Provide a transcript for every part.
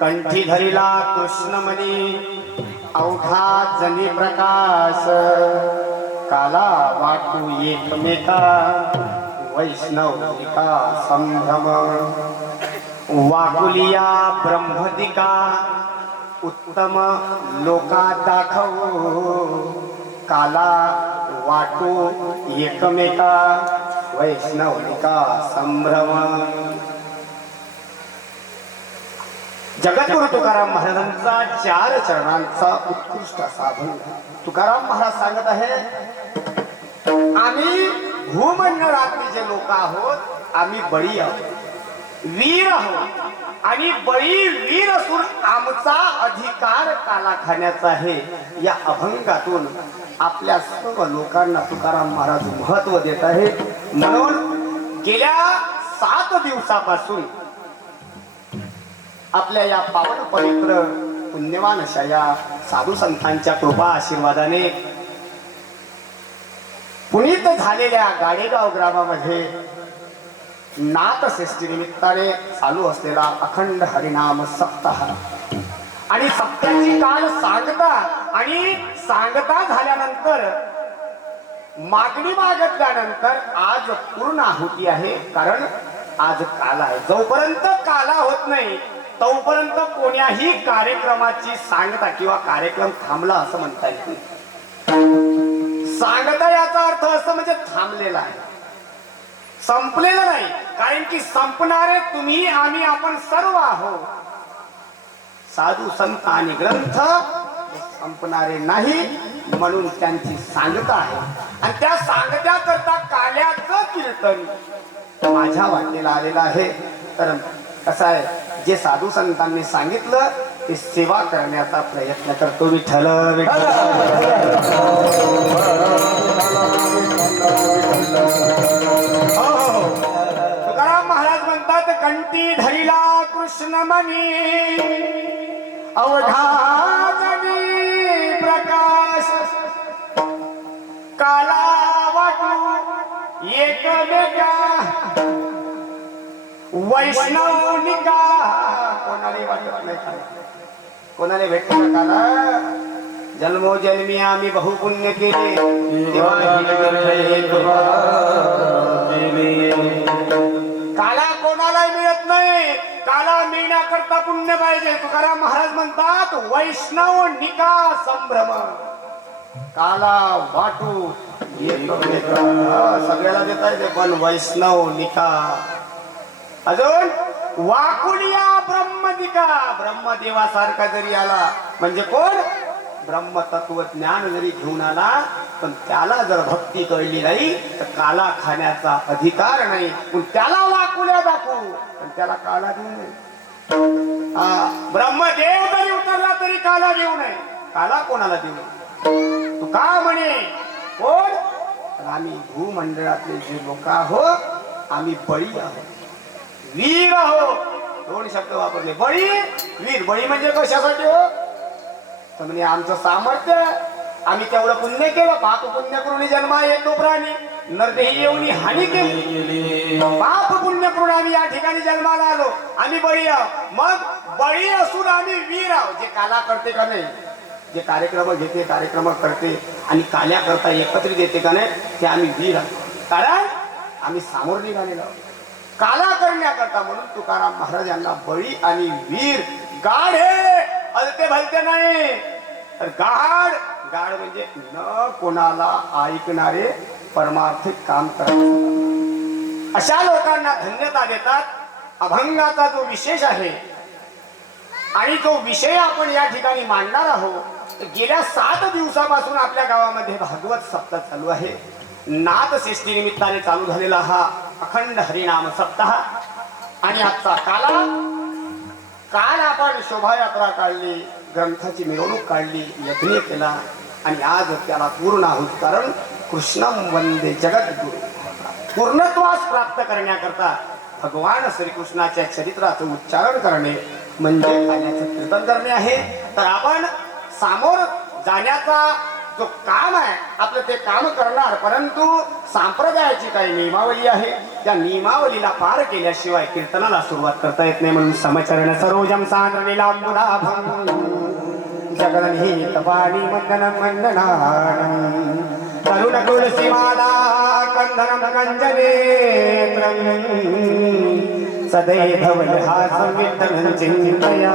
कंठी धरिला कृष्णमणी अवघा जनी प्रकाश काला वाटू एकमेका वैष्णविका संभ्रम वाकुलिया ब्रह्मदिका उत्तम लोका दाखव काला वाटू एकमेका वैष्णविका संभ्रम। जगद्गुरु तुकाराम महाराजांचा 4 चरणांचा उत्कृष्ट साधन तुकाराम महाराज सांगत आहे, आम्ही भूमंडळातले जे लोक आहोत आम्ही बळी आहोत, वीर आहोत आणि बळी वीर असून आमचा अधिकार काला खाण्याचा आहे। या अभंगातून आपल्या सर्व लोकांना तुकाराम महाराज महत्व देत आहे। म्हणून गेल्या 7 दिवसापासून आपल्या या पावन पवित्र पुण्यवान अशा या साधू संतांच्या कृपा आशीर्वादाने पुनीत झालेल्या गाडेगाव ग्रामामध्ये नाथषष्ठी निमित्ताने चालू असलेला अखंड हरिनाम सप्ताह आणि सप्त्याची काल सांगता आणि सांगता झाल्यानंतर मागणी मागितल्यानंतर आज पूर्ण आहुती आहे। कारण आज काला आहे, जोपर्यंत काला होत नाही तोपर्यंत कोण्याही कार्यक्रमाची सांगता किंवा कार्यक्रम थांबला असं म्हणता येत नाही। सांगता याचा अर्थ असं म्हणजे थांबलेला आहे, संपलेलं नाही। कारण की संपणारे तुम्ही आम्ही आपण सर्व आहोत। साधू संत आणि ग्रंथ संपणारे नाही, म्हणून त्यांची सांगता आहे आणि त्या सांगत्या करता काल्याचं कीर्तन माझ्या वाटेला आलेलं आहे। तर कसं आहे, जे साधू संतांनी सांगितलं ते सेवा करण्याचा प्रयत्न करतो। विठ्ठल तुकाराम महाराज म्हणतात, कंठी धरिला कृष्णमणी अवघा जनी प्रकाश काला वाटू एकमेका वैष्णविका। कोणाला वाटत नाही कोणाला भेटत काला, जन्मोजन्मी आम्ही बहुपुण्य केले काला कोणाला मिळत नाही। काला मिळण्याकरता पुण्य पाहिजे। तुकाराम महाराज म्हणतात, वैष्णविका संभ्रम काला वाटू एकमेका। सगळ्याला देता येते पण वैष्णविका। अजून वाकुलिया ब्रह्मदिका, ब्रह्मदेवासारखा जरी आला म्हणजे कोण, ब्रह्मतत्व ज्ञान जरी घेऊन आला पण त्याला जर भक्ती कळली नाही तर काला खाण्याचा अधिकार नाही। पण त्याला वाकुल्या दाखवू पण त्याला काला देऊ नये। ब्रह्मदेव जरी उतरला तरी काला देऊ नये। काला कोणाला देऊ? तू का म्हणे कोण, आम्ही भूमंडळातले जे लोक आहोत आम्ही बळी आहोत, वीर आहो। 2 शब्द वापरले, बळी वीर। बळी म्हणजे कशासाठी हो, तर म्हणजे आमचं सामर्थ्य, आम्ही तेवढं पुण्य केलं। पाप पुण्य करून जन्मा येतो प्राणी, नरदेही येऊन हानी केली। पाप पुण्य करून आम्ही या ठिकाणी जन्माला आलो, आम्ही बळी आहोत। मग बळी असून आम्ही वीर आहोत। जे काला करते का नाही, जे कार्यक्रम घेते कार्यक्रम करते आणि काल्या करता एकत्रित येते का नाही, ते आम्ही वीर आहोत। कारण आम्ही सामोर निघालेलो आहोत काला करण्याकरता। म्हणून तुकाराम महाराज यांना बळी आणि वीर गाढ हे हलते भलते नाही, तर गाढ गाढ म्हणजे न कोणाला ऐकणारे परमार्थिक काम करतात अशा लोकांना धन्यता देतात। अभंगाचा जो विशेष आहे आणि जो विषय आपण या ठिकाणी मांडणार आहोत, गेल्या 7 दिवसापासून आपल्या गावामध्ये भागवत सप्ताह चालू आहे। नाथषष्ठी निमित्ताने चालू झालेला हा अखंड हरिनाम सप्ताह आणि आजचा काल आपण शोभायात्रा काढली, ग्रंथाची मिरवणूक काढली, यज्ञ केला आणि आज त्याला पूर्ण आहोत। कारण कृष्णं वंदे जगद्गुरु, पूर्णत्वास प्राप्त करण्याकरता भगवान श्रीकृष्णाच्या चरित्राचं उच्चारण करणे म्हणजे काल्याचं कीर्तन करणे आहे। तर आपण सामोर जाण्याचा जो काम आहे आपलं ते काम करणार, परंतु संप्रदायाची काही नियमावली आहे या नियमावलीला पार केल्याशिवाय कीर्तनाला सुरुवात करता येत नाही. म्हणून समचरण सरोजम सांद्रलीलांबुलाभं जगन्निहित पाणी मंदनं मंदनानं तरुण तुलसीमाला कंदनं कंजनेत्रं सदैव हासं विठ्ठलं चिन्तया.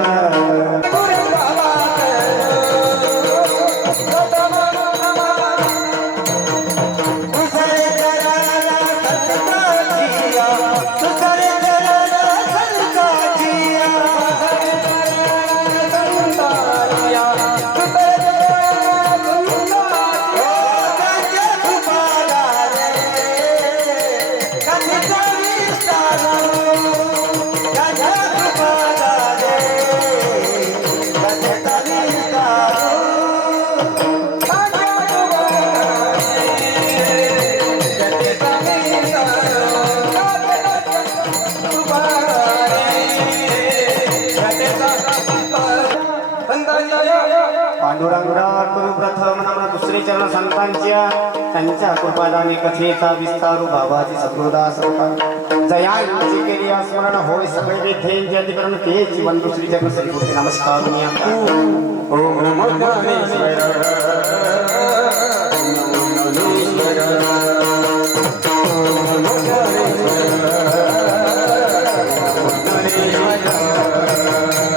प्रथम नमन दुसरे चरण संतांच्या त्यांच्या कृपादाने कथेचा विस्तारू भावाची सद्गुरुदास जयांची केली स्मरण होय सगळे विद्येचे अधिकरण ते जीवन दुसरी चरण सद्गुरुचे नमस्कार मी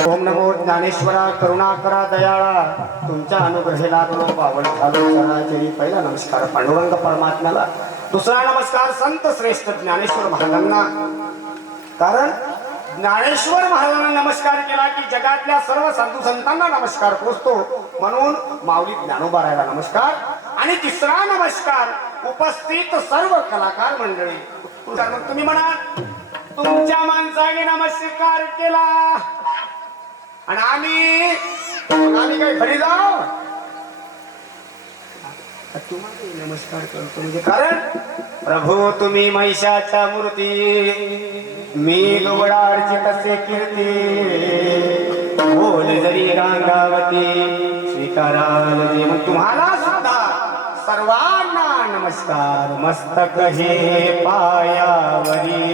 ओम नमो ज्ञानेश्वरा करुणा करा दयाळा तुमच्या अनुग्रहेला पावन झालो चराचरी. पहिला नमस्कार पांडुरंग परमात्म्याला, दुसरा नमस्कार संत श्रेष्ठ ज्ञानेश्वर महाराजांना. कारण ज्ञानेश्वर महाराजांना नमस्कार केला की जगातल्या सर्व साधू संतांना नमस्कार पोचतो. म्हणून माऊली ज्ञानोबारायला नमस्कार. आणि तिसरा नमस्कार उपस्थित सर्व कलाकार मंडळी. मग तुम्ही म्हणा तुमच्या माणसाने नमस्कार केला आणि आम्ही काय घरी जाऊ तुम्हाला नमस्कार करतो. म्हणजे कारण प्रभू तुम्ही महिषाच्या मूर्ती मी गवळाची कसे कीर्ती बोल जरी रांगावती स्वीकारावती. मग तुम्हाला सुद्धा सर्वांना नमस्कार. मस्तक हे पायावरी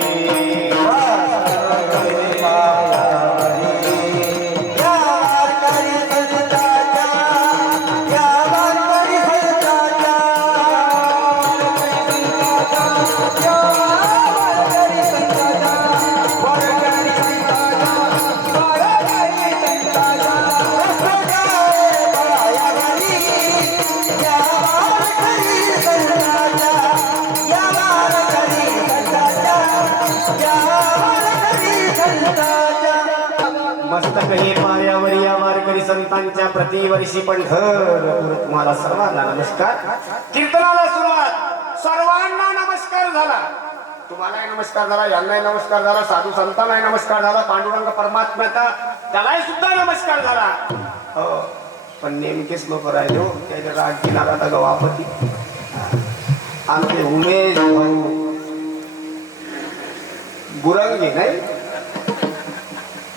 मस्तक हे पायावरी या वारकरी संतांच्या प्रतिवर्षी पंढर तुम्हाला सर्वांना नमस्कार. कीर्तनाला सुरुवात सर्वांना नमस्कार झाला. तुम्हालाही नमस्कार झाला, यांनाही नमस्कार झाला, साधू संतांनाही नमस्कार झाला, पांडुरंग परमात्म्याचा त्यालाही सुद्धा नमस्कार झाला. हो पण नेमकेच लोक राहिले हो त्याच्या राग किनारा तर गवापती आमचे उमेश भाऊ बुरंगी नाही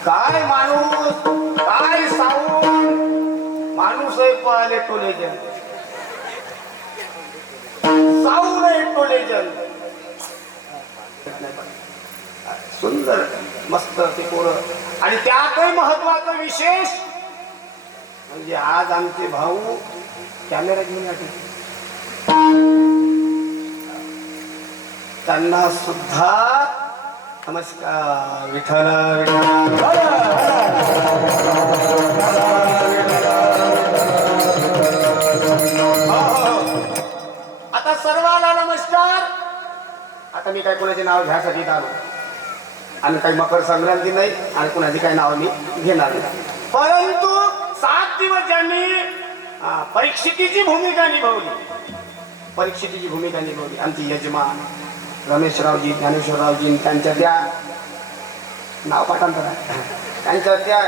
काय माणूस काय सावून माणूस पाहिले टोलेजन सावून टोलेजन सुंदर मस्त ते पोरं. आणि त्यातही महत्वाचा विशेष म्हणजे आज आमचे भाऊ कॅमेरा घेऊन येते त्यांना सुद्धा नमस्कार. विठ्ठल आता सर्वांना नमस्कार. आता मी काय कोणाचे नाव घ्यासाठी आलो आणि काही मकर संक्रांती नाही आणि कोणाची काही नाव मी घेणार नाही. परंतु 7 दिवस ज्यांनी परीक्षितीची भूमिका निभावली आमची यजमान रमेशरावजी ज्ञानेश्वररावजी त्यांच्या त्या नाव पाठांतर त्यांच्या त्या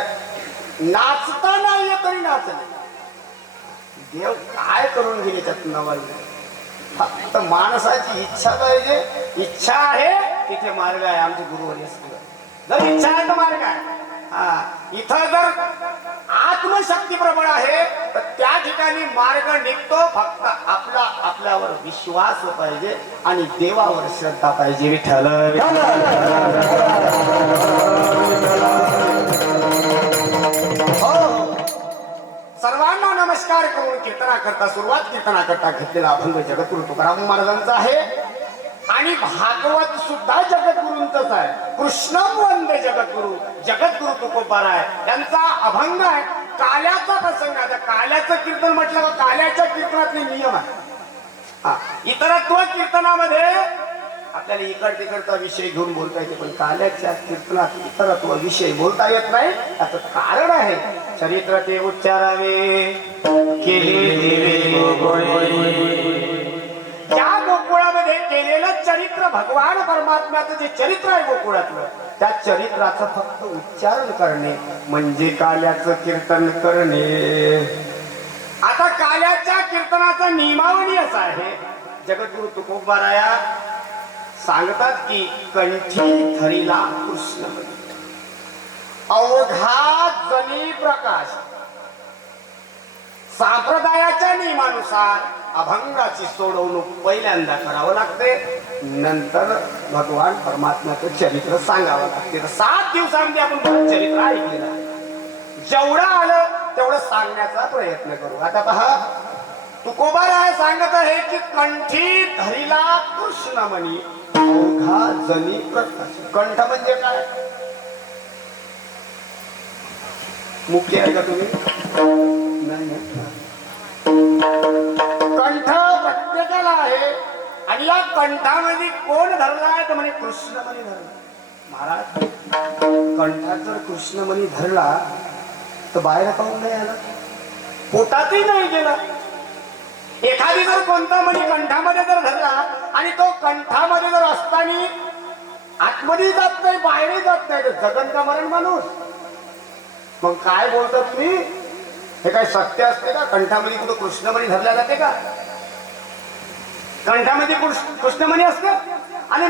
नाचता नाही तरी नाचले. देव काय करून गेले त्यात नवायला. फक्त माणसाची इच्छा पाहिजे. इच्छा आहे तिथे मार्ग आहे. आमचे गुरुवर्य जर इच्छा आहे तर मार्ग आहे. इथं जर आत्मशक्ती प्रबळ आहे तर त्या ठिकाणी मार्ग निघतो. फक्त आपल्यावर विश्वास पाहिजे आणि देवावर श्रद्धा पाहिजे. विठ्ठल सर्वांना नमस्कार करून कीर्तना करता घेतलेला अभंग जगद्गुरु तुकाराम महाराजांचा आहे आणि भागवत सुद्धा जगद्गुरूंचाच आहे. कृष्णम वंदे जगद्गुरु तुकोबाराय यांचा अभंग आहे. काल्याचा प्रसंग आहे. काल्याचं कीर्तन म्हटलं का काल्याच्या कीर्तनातले नियम आहे. इतरत्व कीर्तनामध्ये आपल्याला इकड तिकडचा विषय घेऊन बोलता येते पण काल्याच्या कीर्तनात इतरत्व विषय बोलता येत नाही. त्याचं कारण आहे चरित्र ते उच्चारावे केले त्या गोकुळामध्ये केलेलं चरित्र भगवान परमात्म्याचं जे चरित्र आहे गोकुळातलं त्या चरित्राचं फक्त उच्चारण करणे म्हणजे काल्याचं कीर्तन करणे. आता काल्याच्या कीर्तनाचा नियमावली असा आहे. जगद्गुरु तुकोबाराया सांगतात की कंठी धरिला कृष्ण अवघा जनी प्रकाश. संप्रदायाच्या नियमानुसार अभंगाची सोडवणूक पहिल्यांदा करावं लागते नंतर भगवान परमात्म्याचं चरित्र सांगावं लागते. 7 दिवसांमध्ये आपण चरित्र ऐकलेलं जेवढं आलं तेवढं सांगण्याचा प्रयत्न करू. आता पहा तुकोबाराय सांगत आहे की कंठी धरिला कृष्णमणी अवघा जनी प्रकाश. कंठ म्हणजे काय? मुख्य आहे का तुम्ही? नाही. कंठ प्रत्येकाला आहे आणि या कंठामध्ये कोण धरलाय तर म्हणे कृष्णमणी धरला. महाराज कंठात जर कृष्णमणी धरला तर बाहेर पाहून नाही आला पोटातही नाही गेला. एखादी जर कोणता मणी कंठामध्ये जर धरला आणि तो कंठामध्ये जर असताना आतमध्ये जात नाही बाहेरही जात नाही तर जगन का मरण माणूस. मग काय बोलता तुम्ही? हे काय सत्य असते का? कंठामध्ये कुठं कृष्णमणी धरल्या जाते का? कंठामध्ये कृष्णमणी असते आणि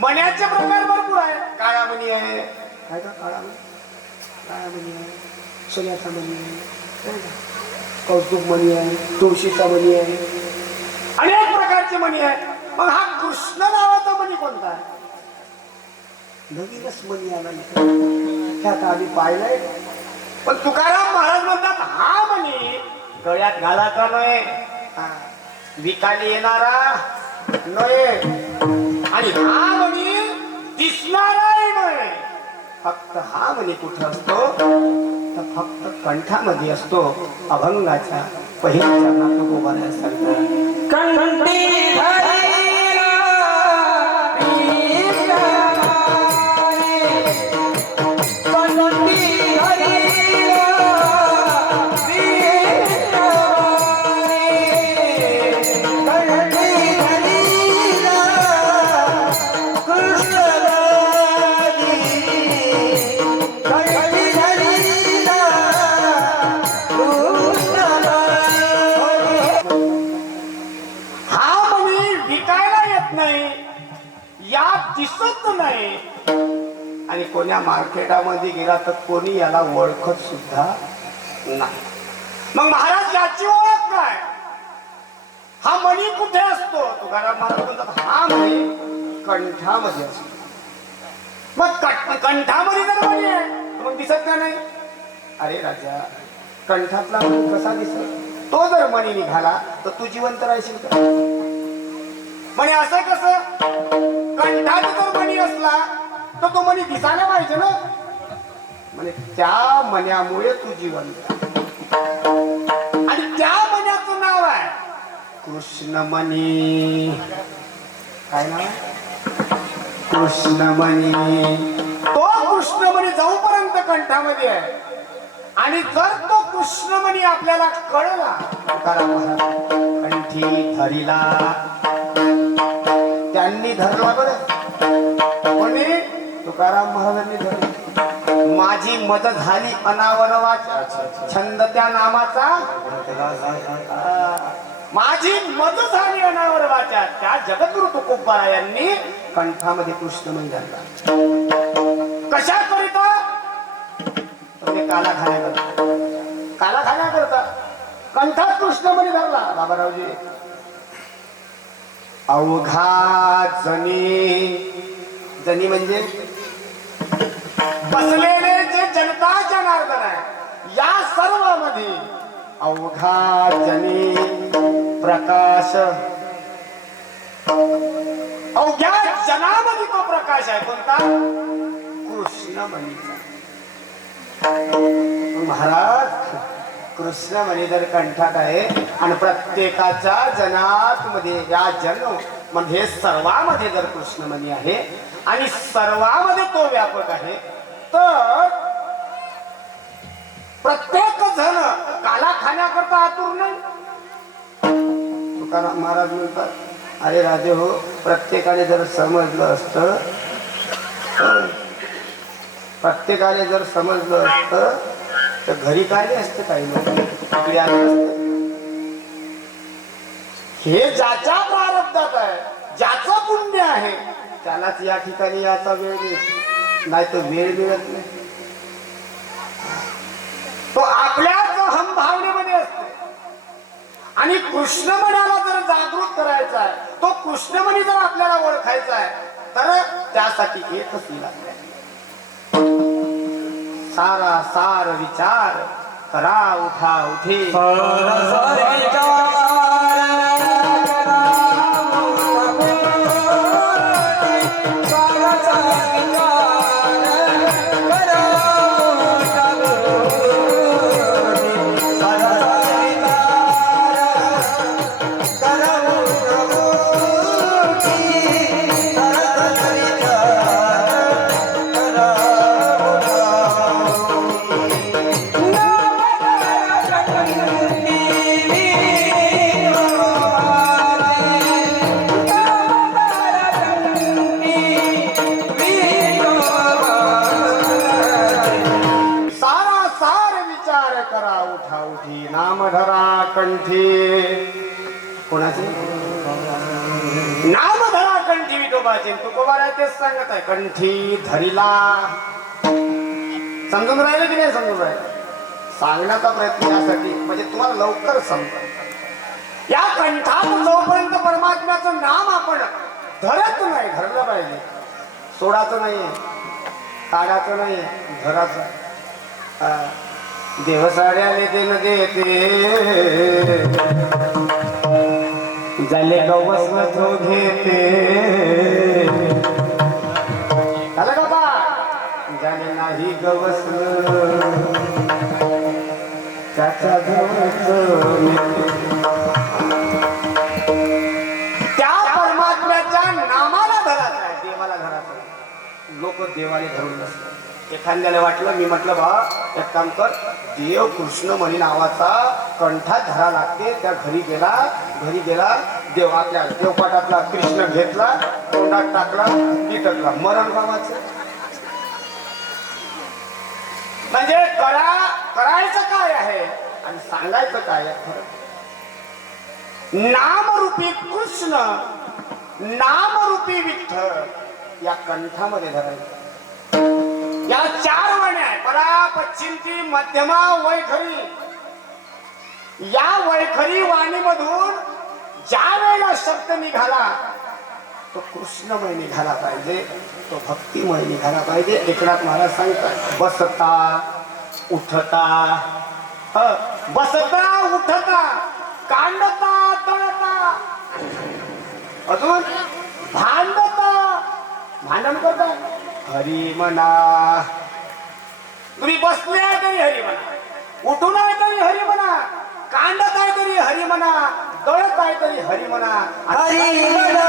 मण्याचे प्रकार भरपूर आहे. काळा मणी आहे काय का? काळा मणी आहे, सोन्याचा मणी आहे, कौतुक मणी आहे, तुळशीचा मणी आहे, अनेक प्रकारचे मणी आहे. मग हा कृष्ण नावाचा मणी कोणता आहे? नवीनच मणी आला त्यात आधी पाहिलंय. पण तुकाराम महाराज म्हणतात हा मणी गळ्यात घालायचा नये, विकायला येणारा नये आणि हा मणी दिसणाराही नये. फक्त हा मणी कुठं असतो तर फक्त कंठामध्ये असतो. अभंगाच्या पहिल्या चरणात तुकोबाराय सांगतात कंठी दिसत नाही आणि कोण्या मार्केटामध्ये गेला तर कोणी याला ओळखत सुद्धा नाही. मग महाराज याची ओळख काय? हा मणी कुठे असतो? तुकाराम महाराज म्हणतात हा मणी कंठामध्ये असतो. मग कंठामध्ये जर मणी आहे मग दिसत का नाही? अरे राजा कंठातला मणी कसा दिसत? तो जर मणी निघाला तर तू जिवंत राहशील का? म्हणे असं कसं? कंठात जर मणी असला तर तो मणी दिसायला पाहिजे ना. म्हणजे त्या मण्यामुळे तू जिवंत आणि त्या मण्याचं नाव आहे कृष्णमणी. काय नाव? कृष्णमणी. तो कृष्णमणी जोपर्यंत कंठामध्ये आहे आणि जर तो कृष्णमणी आपल्याला कळला कंठी धरिला त्यांनी धरला बरं कोणी? तुकाराम महाराजांनी धरला. माझी मदत झाली अनावरवाचा छंद त्या नामाचा माझी मदत झाली अनावरवाचा त्या जगद्गुरु तुकोबाराय यांनी कंठामध्ये कृष्णमणी धरला. कशा करिता? काला खाण्याकरता कंठात कृष्णमणी धरला बाबारावजी. अवघा जनी म्हणजे बसलेले जे जनता जनार्दन आहे, या सर्वांमध्ये अवघा जनी प्रकाश, अवघ्या जनामध्ये तो प्रकाश आहे. कोणता? कृष्णमणीचा. महाराज कृष्णमणी जर कंठात आहे आणि प्रत्येकाच्या जनात मध्ये, या जन्म मध्ये सर्वांमध्ये जर कृष्णमणी आहे आणि सर्वांमध्ये तो व्यापक आहे, तर प्रत्येक जण काला खाण्याकरता आतुर नाही. तुकाराम महाराज म्हणतात, अरे राजे हो, प्रत्येकाने जर समजलं असतं, प्रत्येकाने जर समजलं असतं तर घरी काय असतं, काही लोक आपली आले असते. हे ज्याच्या प्रारब्धात आहे, ज्याचं पुण्य आहे, त्यालाच या ठिकाणी याचा वेळ मिळतो, नाही तर वेळ मिळत नाही. तो आपल्याच हम भावनेमध्ये असतो. आणि कृष्णमण्याला जर जागृत करायचा आहे, तो कृष्णमणी जर आपल्याला ओळखायचा आहे, तर त्यासाठी एकच लागले, सारा सार विचार करा उठा उठे. कोणाचे नाम धरा कंठी विठोबाचे. तुकोबा तेच सांगत आहे, कंठी धरिला. समजून राहिलं की नाही समजून राहिलं? सांगण्याचा प्रयत्न यासाठी म्हणजे तुम्हाला लवकर समजा. या कंठात जोपर्यंत परमात्म्याचं नाम आपण धरत नाही, धरलं पाहिजे. सोडाचं नाहीये, काढाचं नाहीये, धराचं. देव साऱ्याले देन देते, झाले गवस तो घेते. झालं का बा? झाले नाही गवस त्याच्या त्या परमात्म्याच्या नामाला धरायचं आहे, देवाला धरायचं. लोक देवाला धरून बसतात. एखाद्याला वाटलं, मी म्हटलं बा एक काम कर, देव कृष्णमणी नावाचा कंठात धरा लागते. त्या घरी गेला देव आपल्या देवपाटातला कृष्ण घेतला, तोंडात टाकला, टिटकला. मरण गावाचं म्हणजे करायचं काय आहे आणि सांगायचं काय आहे. नामरूपी कृष्ण, नामरूपी विठ्ठल या कंठामध्ये धरायचं. या चार वाण्या आहे, परा पश्चिम ती मध्यमा वैखरी. या वैखरी वाणीमधून ज्या वेळेला शब्द निघाला तो कृष्णमय निघाला पाहिजे, तो भक्तिमय निघाला पाहिजे. एकनाथ महाराज सांगतात, बसता उठता, बसता उठता, कांडता तळता, अजून भांडता, भांडण करता, हरी म्हणा. तुम्ही बसले आहे तरी हरी म्हणा, उठून आहे तरी हरी म्हणा, कांडत आहे तरी हरी म्हणा, दळत आहे तरी हरी म्हणा. हरी म्हणा,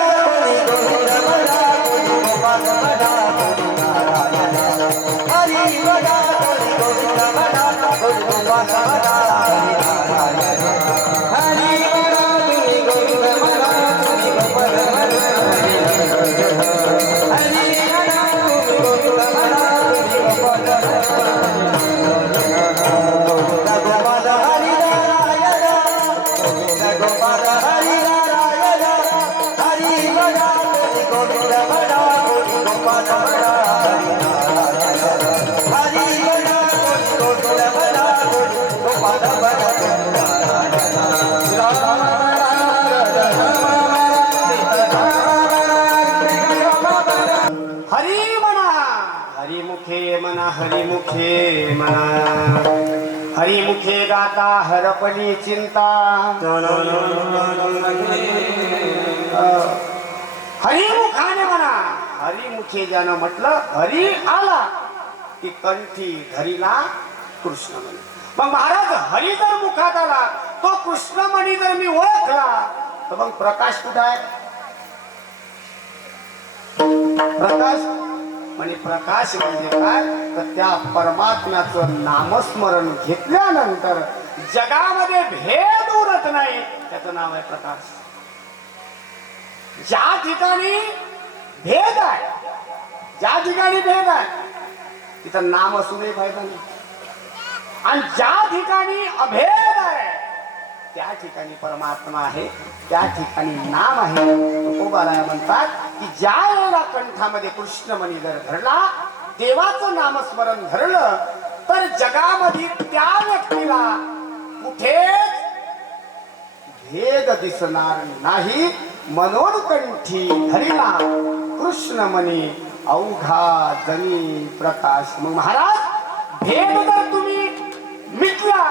हरिमुखे म्हणा हरिमुखे म्हणा हरिमुखे गाता हरपली चिंता हरिमुखाने म्हणा हरिमुखे ज्यानं म्हटलं हरी आला की कंठी धरीला कृष्णमणी. मग महाराज हरी जर मुखात आला तो कृष्णमणी जर मी ओळखला तर मग प्रकाश कुठं आहे? प्रकाश म्हणजे प्रकाश म्हणजे काय तर त्या परमात्म्याचं नामस्मरण घेतल्यानंतर जगामध्ये भेद उरत नाही त्याचं नाव आहे प्रकाश. ज्या ठिकाणी भेद आहे ज्या ठिकाणी भेद आहे तिथं नाम असूनही फायदा नाही आणि ज्या ठिकाणी अभेद आहे त्या ठिकाणी परमात्मा आहे त्या ठिकाणी नाम आहे. तुकोबाराय म्हणतात की ज्या वेळेला कंठामध्ये कृष्णमणी जर धरला देवाचं नामस्मरण धरलं तर जगामध्ये त्या व्यक्तीला कुठेच भेद दिसणार नाही. म्हणून कंठी धरिला कृष्णमणी अवघा जनी प्रकाश. मग महाराज भेद जर तुम्ही मिटला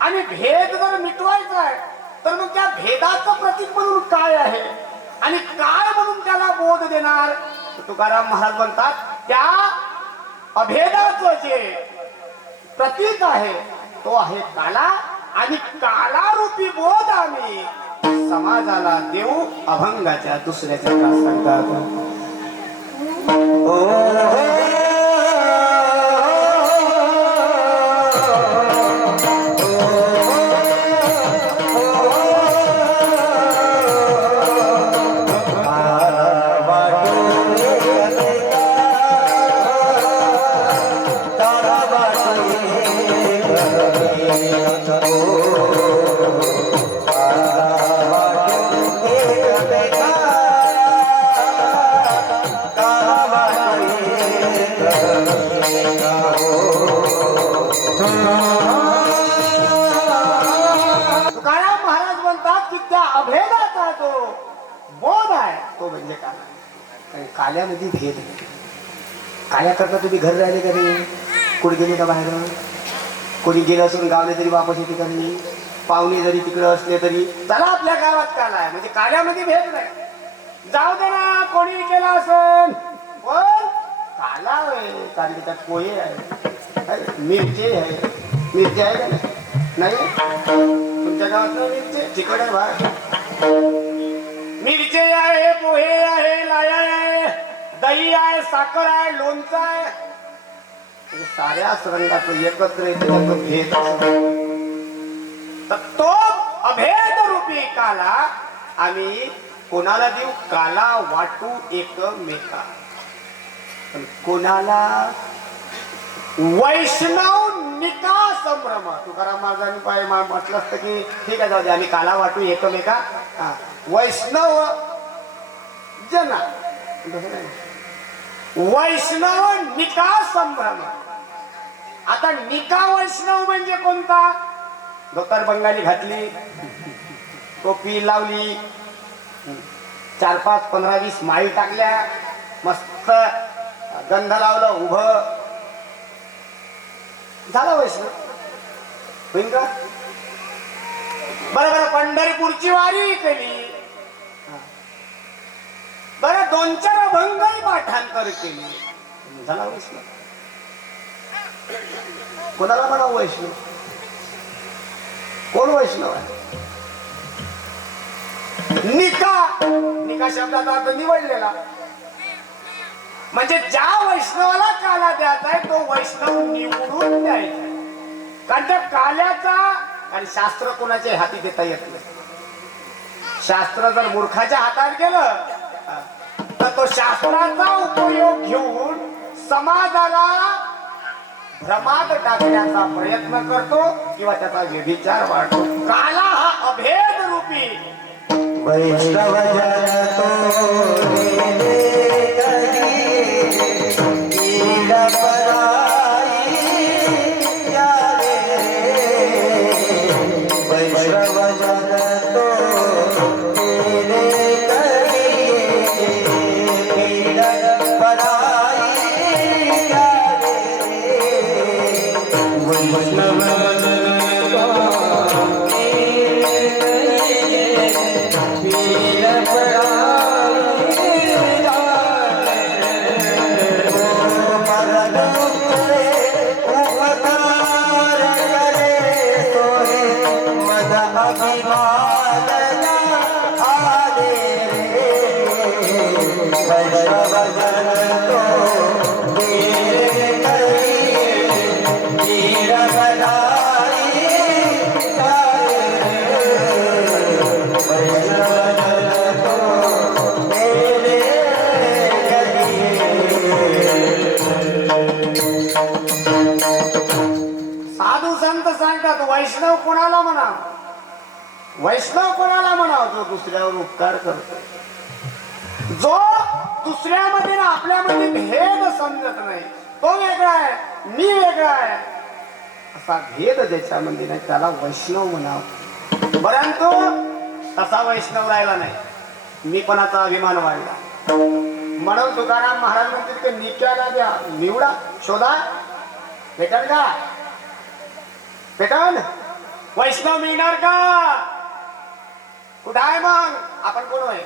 आणि भेद जर मिटवायचा आहे तर मग त्या भेदाचं प्रतीक म्हणून काय आहे आणि काय म्हणून त्याला बोध देणार. तुकाराम महाराज म्हणतात त्या अभेदाचं जे प्रतीक आहे तो आहे काला आणि कालारूपी बोध आम्ही समाजाला देऊ अभंगाच्या दुसऱ्याच्या प्रसंगात. तुकाराम महाराज म्हणतात की त्या अभेदाचा जो बोध आहे तो म्हणजे काय. काल्यामध्ये भेद नाही. काल्याकरता तुम्ही घर राहिले का नाही कुठे गेले का बाहेर कोणी गेलं असून गावले तरी वापस येते का नाही पाहुणे जरी तिकडं असले तरी चला आपल्या गावात काला आहे म्हणजे काल्यामध्ये भेद नाही. जाऊ दे ना कोणी केला असेल पण काला आहे कारण की त्यात पोहे आहे मिरची आहे. मिरची आहे का नाही तुमच्या गावात मिरची तिकड आहे बाय मिरची आहे पोहे आहे लाया आहे दही आहे साखर आहे लोणचं आहे साऱ्या रंगाचं एकत्र येते त्याचं भेद तर तो अभेद रूपी काला आम्ही कोणाला देऊ काला वाटू एकमेका. कोणाला वैष्णव निका संभ्रम. तुकाराम महाराजांनी पाय म्हटलं असतं की ठीक आहे जाऊ दे आम्ही काला वाटू एकमेका वैष्णव जना वैष्णव निका संभ्रम. आता निका वैष्णव म्हणजे कोणता. धोतर बंगाली घातली टोपी लावली 4, 5, 15, 20 माळी टाकल्या मस्त गंध लावलं उभं झालं वैष्णव होईन का. बरं पंढरपूरची वारी केली बरं 2-4 अभंगही पाठांतर केली झाला वैष्णव. कोणाला म्हणावं वैष्णव. कोण वैष्णव आहे. निका शब्दाचा अर्थ निवडलेला म्हणजे ज्या वैष्णवाला काला द्यायचा आहे तो वैष्णव निवडून द्यायचा. कारण त्या काल्याचा आणि शास्त्र कोणाच्या हाती देता येत नाही. शास्त्र जर मूर्खाच्या हातात गेलं तर तो शास्त्राचा उपयोग घेऊन समाजाला भ्रमात टाकण्याचा प्रयत्न करतो किंवा त्याचा व्यभिचार वाढतो. काला हा अभेद रूपी वैष्णव सांगतात वैष्णव कोणाला म्हणा, वैष्णव कोणाला म्हणाव, जो दुसऱ्यावर उपकार करतो, जो दुसऱ्यामध्ये ना आपल्यामध्ये भेद समजत नाही, तो वेगळा आहे मी वेगळा आहे असा भेद ज्याच्यामध्ये नाही त्याला वैष्णव म्हणाव. परंतु तसा वैष्णव राहिला नाही, मी कोणाचा अभिमान वाढला म्हणून तुकाराम महाराज म्हणते ते नित्याला द्या, निवडा, शोधा, भेटल का, भेटल वैष्णव मिळणार का, कुठं आहे मग, आपण कोण आहे,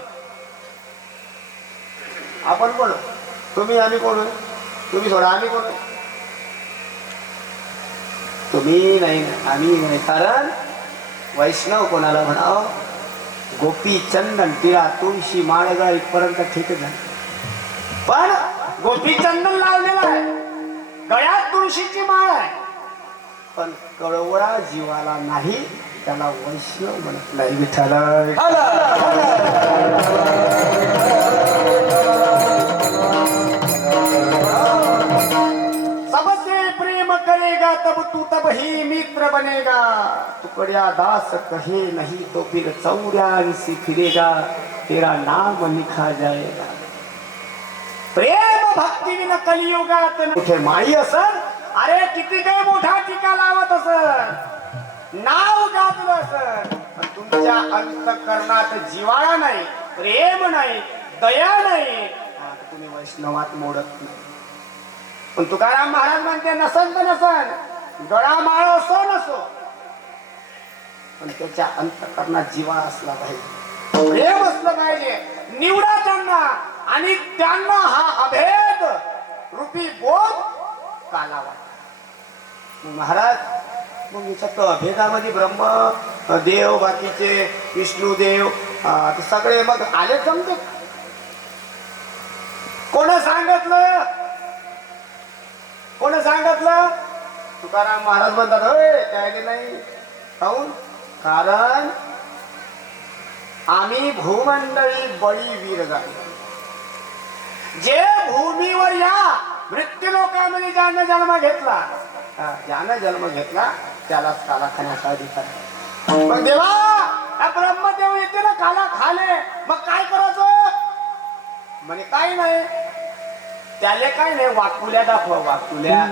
आपण कोण, तुम्ही आम्ही कोण, तुम्ही सोडा आम्ही कोण, तुम्ही नाही आम्ही नाही. कारण वैष्णव कोणाला म्हणाव, गोपी चंदन टिळा तुळशी माळगा इथपर्यंत ठीक झालं, पण गोपी चंदन लावलेला आहे, गळ्यात तुळशीची माळ आहे, पण कळवळा जीवाला नाही, त्याला वैष्णव म्हणत नाही. विठ्ठल सबसे प्रेम करेगा तब तू तब ही मित्र बनेगा, तुकड़िया दास कहे नहीं तो फिर 84 फिरेगा, तेरा नाम लिखा जाएगा. प्रेम भक्ती विना कलियुगात कुठे माई असल, अरे किती काही मोठा टीका लावत असल, नाव गाजलं असल, पण तुमच्या अंतःकरणात जिव्हाळा नाही, प्रेम नाही, दया नाही, तुम्ही वैष्णवात मोडत नाही. पण तुकाराम महाराज म्हणते नसन तर नसन, गळा माळ असो नसो, पण त्याच्या अंतःकरणात जिव्हाळा असला पाहिजे, प्रेम असलं पाहिजे. निवडा त्यांना आणि त्यांना हा अभेद रूपी बोध काला वाटला. महाराज मग याच्यात अभेदामध्ये ब्रह्म देव बाकीचे विष्णुदेव सगळे मग आले जमते, कोण सांगितलं, कोण सांगितलं, तुकाराम महाराज म्हणतात होय काय नाही काहून, कारण आम्ही भूमंडळी बळी वीर झाले, जे भूमीवर या मृत्यू लोकांमध्ये ज्यानं जन्म घेतला, ज्यानं जन्म घेतला त्यालाच काला खाण्याचा अधिकार. मग देवा ब्रह्मदेव येते ना काला खाले, मग काय करायचं म्हणे, काही नाही, त्याले काय नाही, वाकुल्या दाखव, वाकुल्या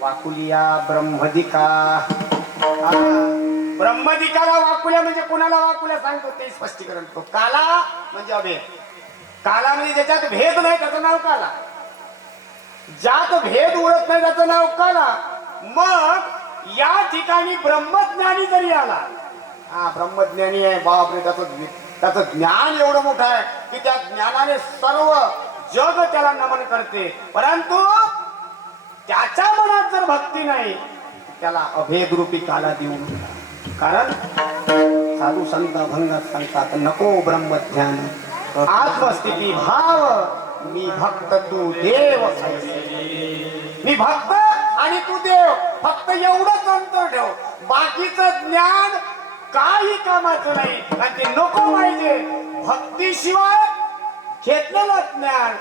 वाकुलिया ब्रह्मदिका. ब्रह्मदिकाला वाकुल्या म्हणजे कोणाला वाकुल्या सांगतो ते स्पष्टीकरण तो. काला म्हणजे अभेद. काला म्हणजे ज्याच्यात भेद नाही त्याचं नाव काला. ज्यात भेद उरत नाही त्याचं नाव काला. मग या ठिकाणी ब्रह्मज्ञानी जरी आला, हा ब्रह्मज्ञानी आहे, बापरे त्याचं ज्ञान एवढं मोठं आहे की त्या ज्ञानाने सर्व जग त्याला नमन करते, परंतु त्याच्या मनात जर भक्ती नाही त्याला अभेद रूपी काला देऊ नका. कारण साधू संत अभंगात सांगतात, नको ब्रह्मध्यान आत्मस्थिती भाव, मी भक्त तू देव ऐसे. मी भक्त आणि तू देव, फक्त एवढंच अंतर ठेव. बाकीचं ज्ञान काही कामाचं नाही आणि ते नको पाहिजे. भक्तीशिवाय घेतलेलं ज्ञान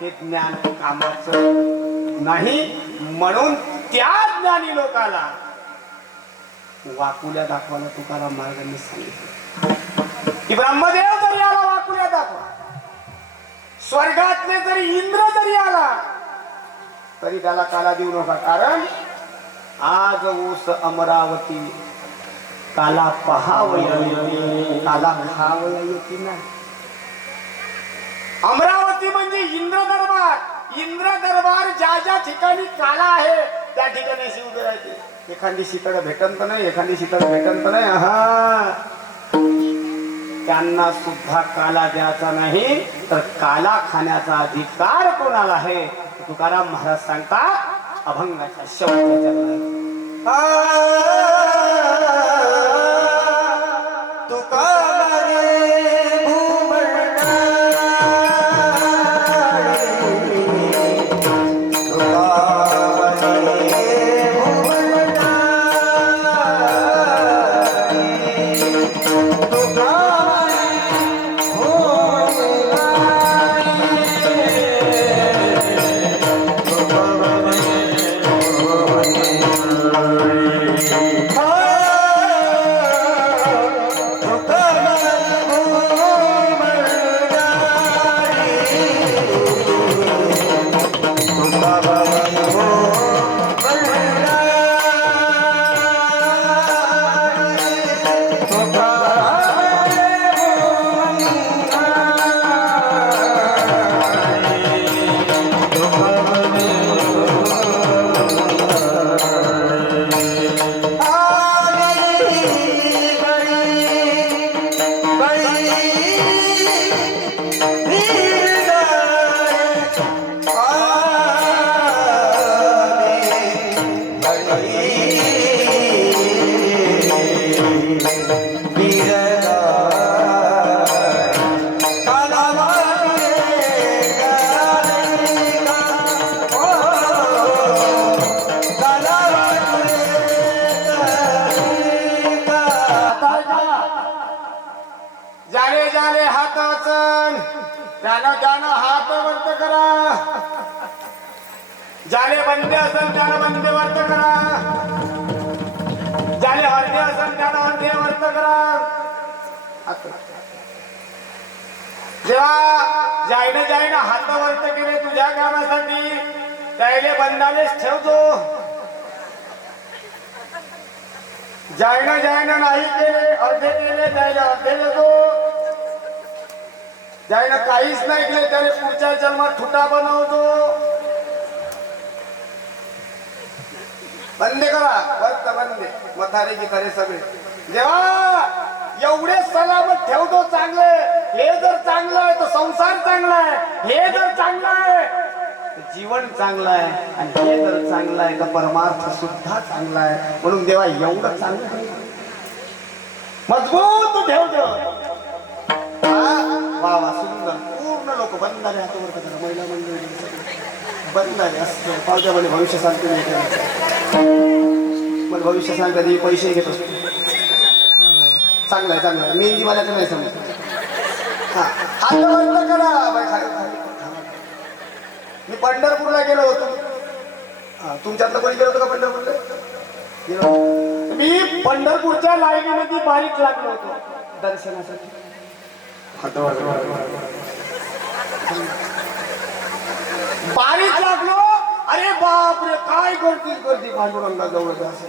हे ज्ञान कामाचं नाही. म्हणून त्या ज्ञानी लोकाला वाकुल्या दाखवायला तुकाराम महाराजांनी सांगितलं की ब्रह्मदेव जरी आला वाकुल्या दाखवा, स्वर्गातले जरी इंद्र जरी आला तरी त्याला काला देऊ नका. कारण आज ऊस अमरावती काला पहावया येते, काला खावया येते ना. अमरावती म्हणजे इंद्र दरबार. इंद्र दरबार ज्या ज्या ठिकाणी काला आहे त्या ठिकाणी शिव राहते. एखादी शीतळ भेटन तर नाही, एखादी शीतळ भेटन तर नाही. हा, त्यांना सुद्धा काला द्यायचा नाही, तर काला खाण्याचा अधिकार कोणाला आहे. तुकाराम महाराज सांगतात अभंगाच्या शेवटच्या चरणात, जाले जाले हात वाचन, त्यानं त्यानं हात वर्त करा. ज्याने बंदे असेल त्यानं बंदे वर्त करा, ज्याने हरदे असेल त्यानं हरदे वर्त करा. जेव्हा जायनं हात वर्त केले तुझ्या कामासाठी, त्याले बंदालेच ठेवतो. जायनं नाही केले, अर्धे केले, जायला अर्धे देतो. ज्यानं काहीच नाही केले त्याने पुढच्या जन्मात ठुटा बनवतो. बंदे करा, वर्त बंदे मथारे गितारे सगळे. जेव्हा एवढे सलामत ठेवतो चांगले, हे जर चांगलं आहे तर संसार चांगला आहे, हे जर चांगलं आहे तर जीवन चांगलं आहे, आणि हे जर चांगलं आहे तर परमार्थ सुद्धा चांगला आहे. म्हणून देवा एवढं चांगलं मजबूत ठेवतो. वा वा, सुंदर. पूर्ण लोक बंधारे हातावर करा, महिला मंडळी बंधारे असते. पावत्या म्हणे भविष्य सांगते, मला भविष्य सांगता ती पैसे घेत असतो. चांगलं आहे, चांगलं आहे. मेहंदी मला नाही समजत. हा, हात बंद करा. मी पंढरपूरला गेलो होतो. तुमच्यातलं कोणी गेलो होतं का पंढरपूरला? गेलो. मी पंढरपूरच्या लाईनीमध्ये बारीक लागलो होतो दर्शनासाठी. बारीक लागलो. अरे बापरे, काय गर्दी पांडुरंगा जवळ जायचं.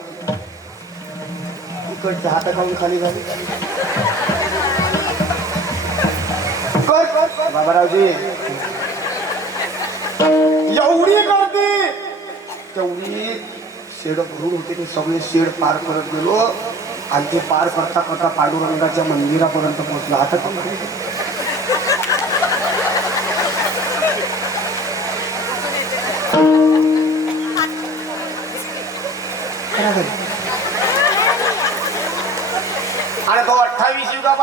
इकडच्या हात खाऊन खाली झाली. बाबारावजी एवढी गर्दी, तेवढी शेड भरून होते. ते सगळे शेड पार करत गेलो आणि ते पार करता करता पांडुरंगाच्या मंदिरापर्यंत पोहोचलो. हात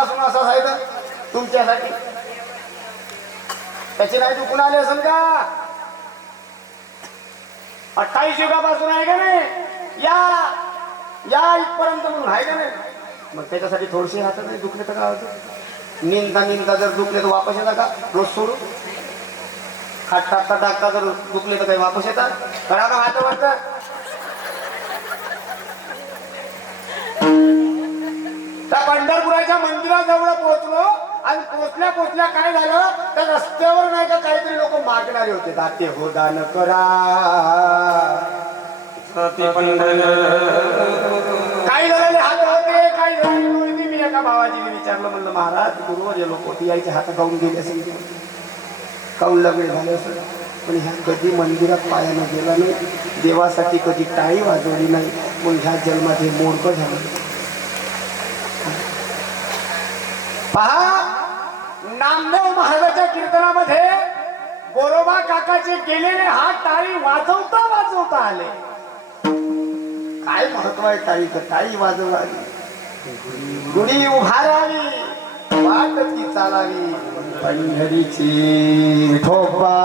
युगापासून असाच आहे तर तुमच्यासाठी. त्याची नाही चुकून आली असेल का? 28 युगापासून आहे का नाही? या इथपर्यंत म्हणून आहे का नाही? मग त्याच्यासाठी थोडेसे हात नाही दुखले तर काय होतं? निंदा जर दुखले तर वापस येतात का रोज सोडून? हात टाकता जर दुखले तर काही वापस येतात? करा मग हात वरत. त्या पंढरपुराच्या मंदिराजवळ पोहोचलो आणि पोचल्या काय झालं? त्या रस्त्यावर नाही का काहीतरी लोक मागणारे होते. दाते हो दान करा. काही झालेले हात होते, काही झाले. मी एका भावाजीने विचारलं, म्हणलं महाराज गुरुवर जे लोक होती यायचे हात गाऊन गेले असेल, काऊन लग्न झाले असेल, पण ह्या कधी मंदिरात पायानं गेला नाही, देवासाठी कधी टाळी वाजवली नाही, मग ह्या जन्मात हे मोडकं झालं. पहा, नामदेव महाराजाच्या कीर्तनामध्ये गोरोबा काकाचे गेलेले हात टाळी वाजवता आले. काय महत्व आहे टाळीचं? टाळी वाजवावी, गुढी उभारावी, वाट ती चालावी, पंढरीची विठोबा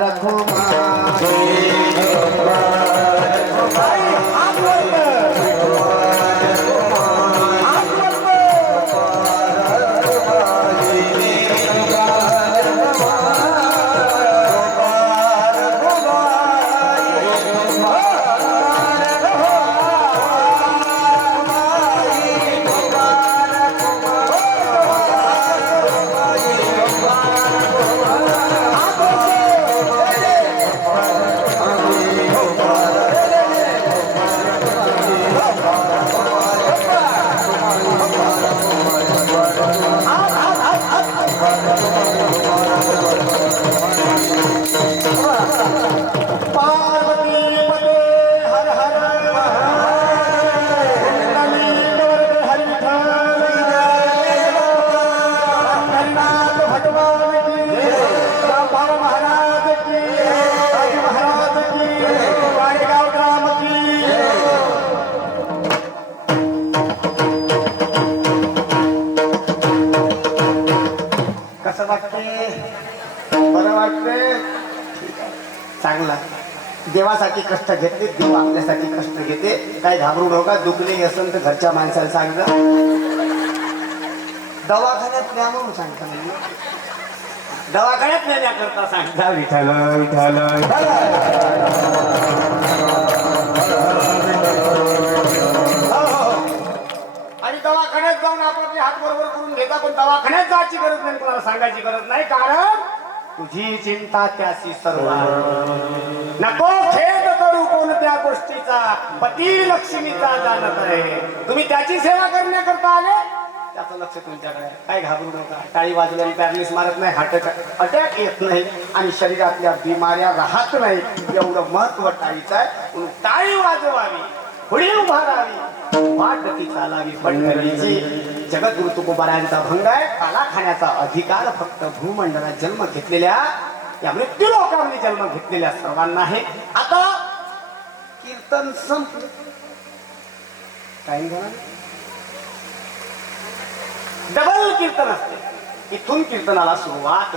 रखुमा. चांगला देवासाठी कष्ट घेतले, देव आपल्यासाठी कष्ट घेते. काय घाबरू नका. दुखले असेल तर घरच्या माणसाला सांगा, दवाखान्यात न्या म्हणून सांगता. दवाखान्यात नेण्याकरता सांगता विठाल विठाल. आणि दवाखान्यात जाऊन आपापले हात बरोबर करून घेता, पण दवाखान्यात जायची गरज नाही, कोणाला सांगायची गरज नाही. कारण तुझी चिंता त्याची सर्व. नको खेद करू कोणत्या गोष्टीचा, पती लक्ष्मीचा जाणत आहे. तुम्ही त्याची सेवा करण्याकरता आले, त्याचं लक्ष तुमच्याकडे. काय घाबरू नका. टाळी वाजल्याने पॅरलिस मारत नाही, हार्ट अटॅक येत नाही आणि शरीरातल्या बिमाऱ्या राहत नाही. एवढं महत्व टाळीचं आहे. म्हणून टाळी वाजवावी, पुढे उभारावी, वाट ती चालावी पंढरीची. जगद्गुरु तुकोबारायांचा भंग आहे. काला खाण्याचा अधिकार फक्त भूमंडळात जन्म घेतलेल्या, या मृत्यू लोकांनी जन्म घेतलेल्या सर्वांना आहे. आता कीर्तन संपलं. टाइम झाला. डबल कीर्तन असते. इथून कीर्तनाला सुरुवात.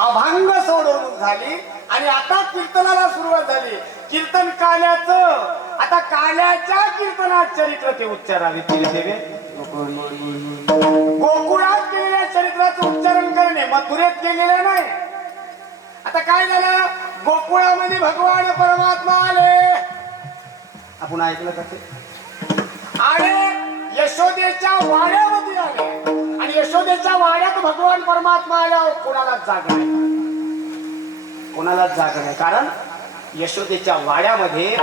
अभंग सोडवणूक झाली आणि आता कीर्तनाला सुरुवात झाली. कीर्तन काल्याचं. आता काल्याच्या कीर्तनात चरित्र ते उच्चारावे. गोकुळात केलेल्या चरित्राचं उच्चारण करणे, मथुरेत केलेलं नाही. आता काय झालं? गोकुळामध्ये भगवान परमात्मा आले. आपण ऐकलं का ते? आणि यशोदेच्या वाड्यामध्ये आले. आणि यशोदेच्या वाड्यात भगवान परमात्मा आल्यावर कोणालाच जाग नाही. कोणालाच जाग नाही. कारण यशोदेच्या वाड्यामध्ये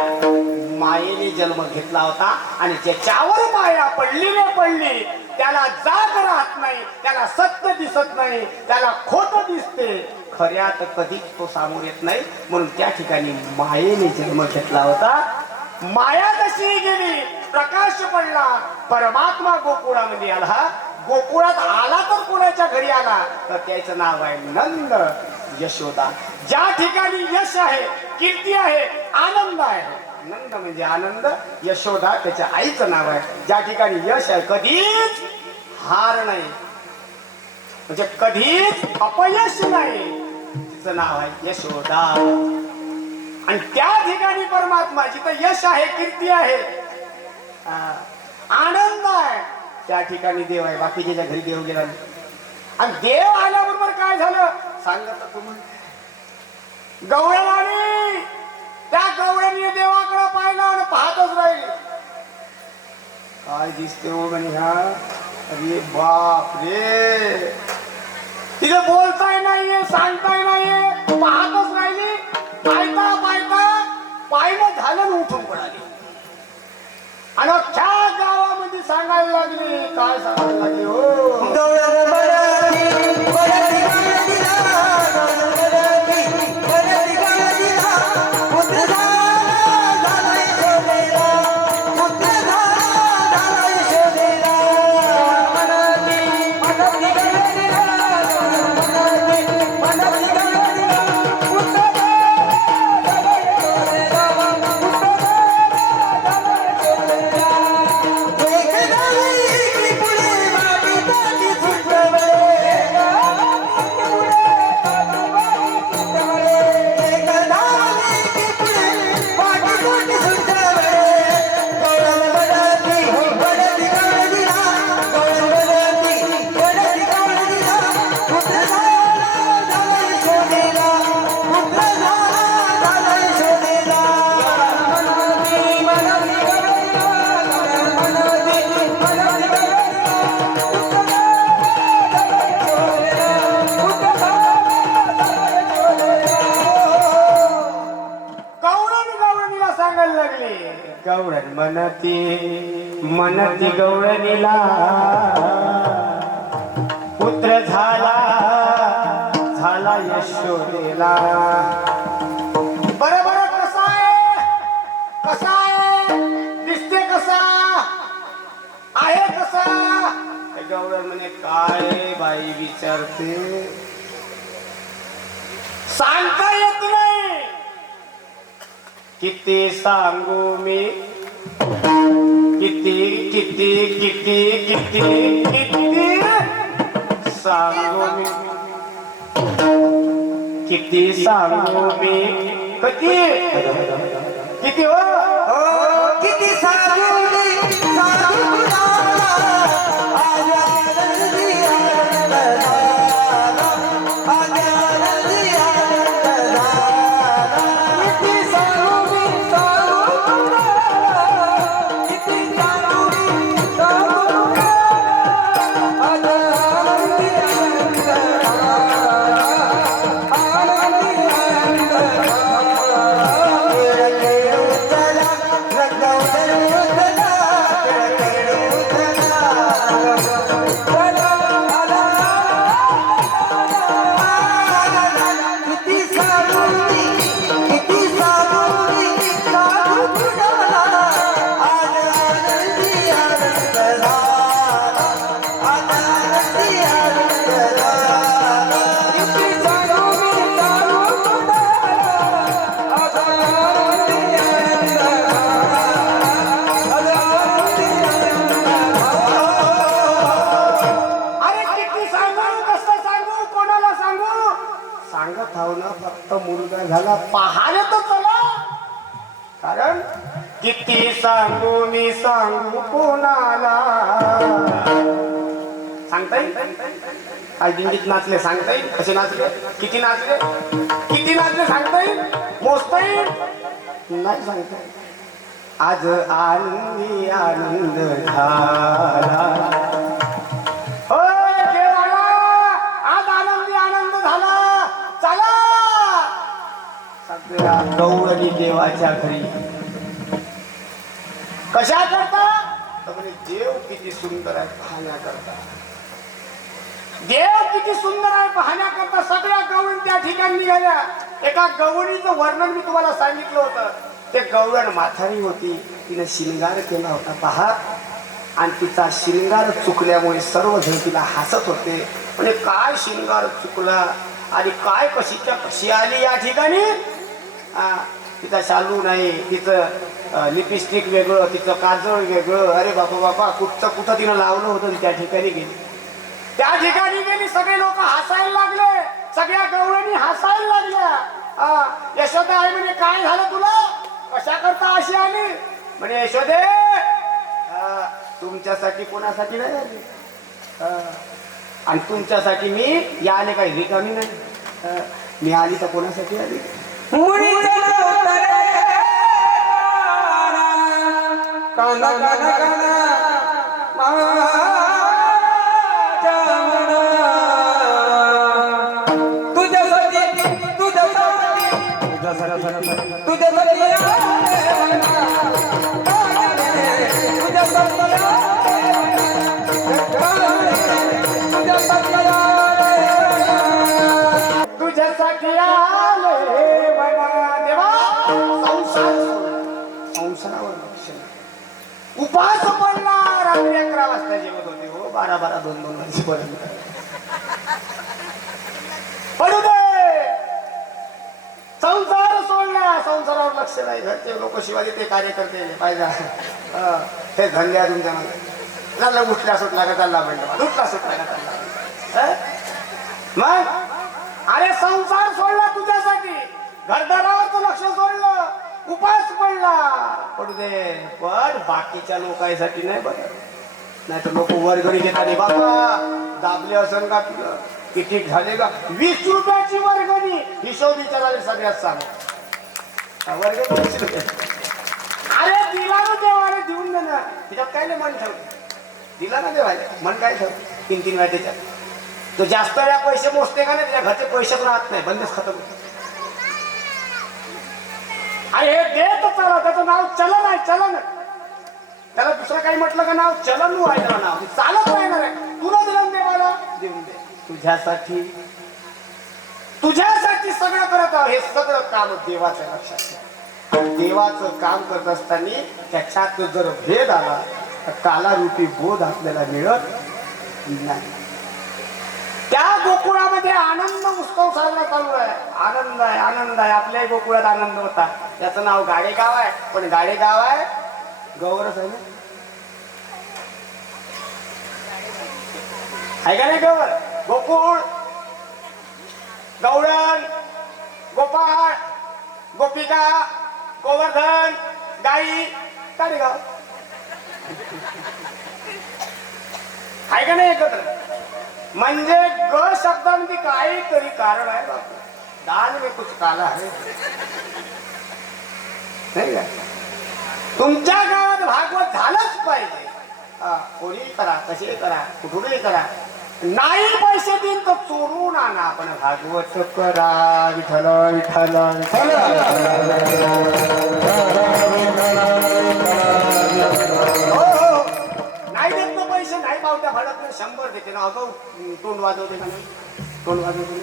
मायेने जन्म घेतला होता आणि ज्याच्यावर माया पडली त्याला जाग राहत नाही, त्याला सत्य दिसत नाही, त्याला खोट दिसते. खऱ्यात कधीच तो सामोर येत नाही. म्हणून त्या ठिकाणी मायेने जन्म घेतला होता. माया कशी गेली, प्रकाश पडला, परमात्मा गोकुळामध्ये आला. गोकुळात आला तर कोणाच्या घरी आला तर त्याचं नाव आहे नंद यशोदा. ज्या ठिकाणी यश आहे, कीर्ती आहे, आनंद आहे, नंद म्हणजे आनंद, यशोदा त्याच्या आईचं नाव आहे. ज्या ठिकाणी यश आहे कधीच हार नाही, म्हणजे कधीच अपयश नाही, तिचं नाव आहे यशोदा. आणि त्या ठिकाणी परमात्मा, जिथं यश आहे, कीर्ती आहे, आनंद आहे, त्या ठिकाणी देव आहे. बाकीच्या घरी देव गेला नाही. आणि देव आल्याबरोबर काय झालं सांगत तुम्ही. गवळवाणी त्या गवळणीने देवाकडे पाहिलं आणि पाहतच राहिली. काय दिसते हो म्हणे हा. अरे बाप रे, तिथे बोलताय नाहीये, सांगताय नाहीये, पाहतच राहिली. पायता पायता पायनं झालं आणि उठून पडाली. आणि अख्ख्या गावामध्ये सांगायला लागली. काय सांगायला लागली हो. गवळण म्हणती गवळणीला पुत्र झाला यशोदेला. बरोबर कसा आहे दिसते, कसा आहे, कसा. गवळण म्हणे काय बाई विचारते, सांगता येत नाही. किती सांगू मी, किती किती किती किती किती सांगू मी, किती सांगू मी, किती किती हो किती सांगू मी, सांगू झाला पाहायला तर चला. कारण किती सांगू मी, सांगू कोणाला. सांगता येईल काय दिंडीत नाचले, सांगता येईल कसे नाचले, किती नाचले, किती नाचले सांगता येईल, मोजता येईल नाही सांगता येईल. आज आनंदी आनंद झाला, गवळणी देवाच्या घरी. कशा करता म्हणजे देव किती सुंदर आहे पाहण्याकरता, देव किती सुंदर आहे पाहण्याकरता सगळ्या गवळण त्या ठिकाणी निघाल्या. एका गवळणीचं वर्णन मी तुम्हाला सांगितलं होतं. ते गवळण म्हातारी होती, तिने शिंगार केला होता पहा, आणि तिचा शिंगार चुकल्यामुळे सर्वजण तिला हसत होते. म्हणजे काय शिंगार चुकला आणि काय कशीच्या कशी आली या ठिकाणी. तिचा शालू नाही, तिचं लिपस्टिक वेगळं, तिचं काजळ वेगळं. अरे बापा बापा, कुठं तिनं लावलं होतं त्या ठिकाणी गेली. त्या ठिकाणी गेली, सगळे लोक हसायला लागले, सगळ्या गवळणी हसायला लागल्या. यशोदा आई म्हणे काय झालं तुला, कशा करता अशी आली? म्हणे यशोदे तुमच्यासाठी कोणासाठी नाही आली, आणि तुमच्यासाठी मी याने काही रिकामी नाही. मी आली तर कोणासाठी आली? काना काना काना तुझ्यासाठी आले म्हणा देवा. संसारावर लक्ष नाही. उपास पडला, रात्री 11 वाजता जेवत होते हो, 12-12, 2-2 वाजेपर्यंत. पडू दे, संसार सोडला, संसारावर लक्ष नाही. घरचे लोक शिवाय ते कार्यकर्ते पाहिजे हे धंद्या तुमच्या मध्ये चालला. उठल्या सुटला का चालला म्हणतो, उठला सुटला का चालला. मग अरे संसार सोडला तुझ्यासाठी, घरदारावरचं लक्ष सोडलं, उपास पडला. पडू दे, पण बाकीच्या लोकांसाठी नाही बरं. नाही तर लोक वर्गणी घेतात. बाबा दाबले असेल का तुला, किती झाले का? 20 रुपयाची वर्गणी, हिशोब विचारायला सगळ्यात सांग. वर्गणी 20 रुपये. अरे दिला ना देवाने, देऊन दे ना. त्याच्यात काय नाही मन ठेवलं, दिला ना देवाने, मन काय ठेव 3-3 वेळा त्याच्यात. तो जास्त वेळा पैसे मोजते का नाही, त्याच्या घरचे पैसेच राहत नाही, बंदच खतम. अरे हे देत चला, त्याचं नाव चलन आहे, चलन. त्याला दुसरं काही म्हटलं का नाव चलन व्हायचं, नाव चालत राहणार आहे. तुला दिलं देवाला, देऊन दे. तुझ्यासाठी, तुझ्यासाठी सगळं करत आहो. हे सगळं काम देवाच्या लक्षात. देवाचं काम करत असताना त्याच्यात जर भेद आला तर कालारूपी बोध आपल्याला मिळत नाही. त्या गोकुळामध्ये आनंद उत्सव साजरा चालू आहे. आनंद आहे, आनंद आहे. आपल्याही गोकुळात आनंद होता. त्याचं नाव गाडेगाव आहे, पण गाडेगाव आहे गौरच आहे ना, आहे का नाही? गौर, गोकुळ, गौडण, गोपाळ, गोपिका, गोवर्धन, गाई, गाडेगाव आहे का नाही एकत्र? म्हणजे ग शब्दामध्ये काहीतरी कारण आहे बाबू. दाल में कुछ काला आहे, नाही का? तुमच्या गावात भागवत झालंच पाहिजे. कोणी करा, कशी करा, कुठूनही करा. नाही पैसे देईन तर चोरून आणा, पण भागवत करा. विठ्ठल विठ्ठल नाही देत ना पैसे, नाही पावत्या भाडत नाही, 100 देते ना. अगं तोंड वाजवते का नाही, तोंड वाजवते.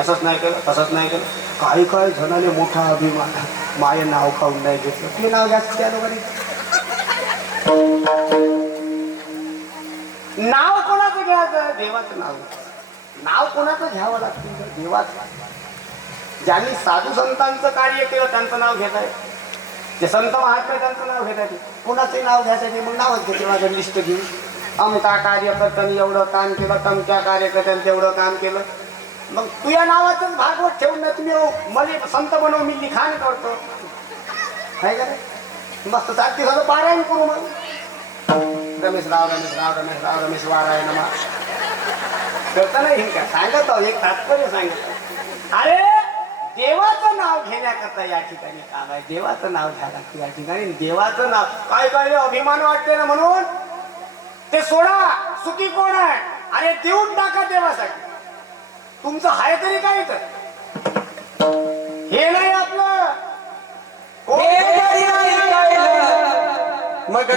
असंच नाही केलं, तसंच नाही केलं. काही काही जणाले मोठा अभिमान, माये नाव खाऊन नाही घेतलं. ते नाव घ्यायचं त्या लोकांनी. नाव कोणाचं घ्यायचं? देवाचं नाव. नाव कोणाचं घ्यावं लागतं? देवाचं. ज्यांनी साधू संतांचं कार्य केलं त्यांचं नाव घेत आहे, ते संत महात्मे त्यांचं नाव घेत आहे. कोणाचंही नाव घ्यायचं ते मग नावच घेते. माझं लिस्ट घेऊन अमका कार्यकर्त्यांनी एवढं काम केलं, तमच्या कार्यकर्त्यांनी तेवढं काम केलं. मग तुझ्या नावाचंच भागवत ठेवून ना तुम्ही मला संत बनव, मी लिखाण करतो, आहे का नाही? मस्त 7 दिवसाचं पारायण करू. मग रमेश राव रमेश राव रमेश राव रमेश वाराय नमा करता नाही का? सांगत आहो, एक तात्पर्य सांगत. अरे देवाचं नाव घेण्याकरता या ठिकाणी काम आहे. देवाचं नाव घ्या लागतं या ठिकाणी. देवाचं नाव काय काय अभिमान वाटते ना, म्हणून ते सोडा. सुखी कोण आहे? अरे देऊन टाका देवासाठी. तुमचं आहे तरी काय तर हे नाही आपलं. मग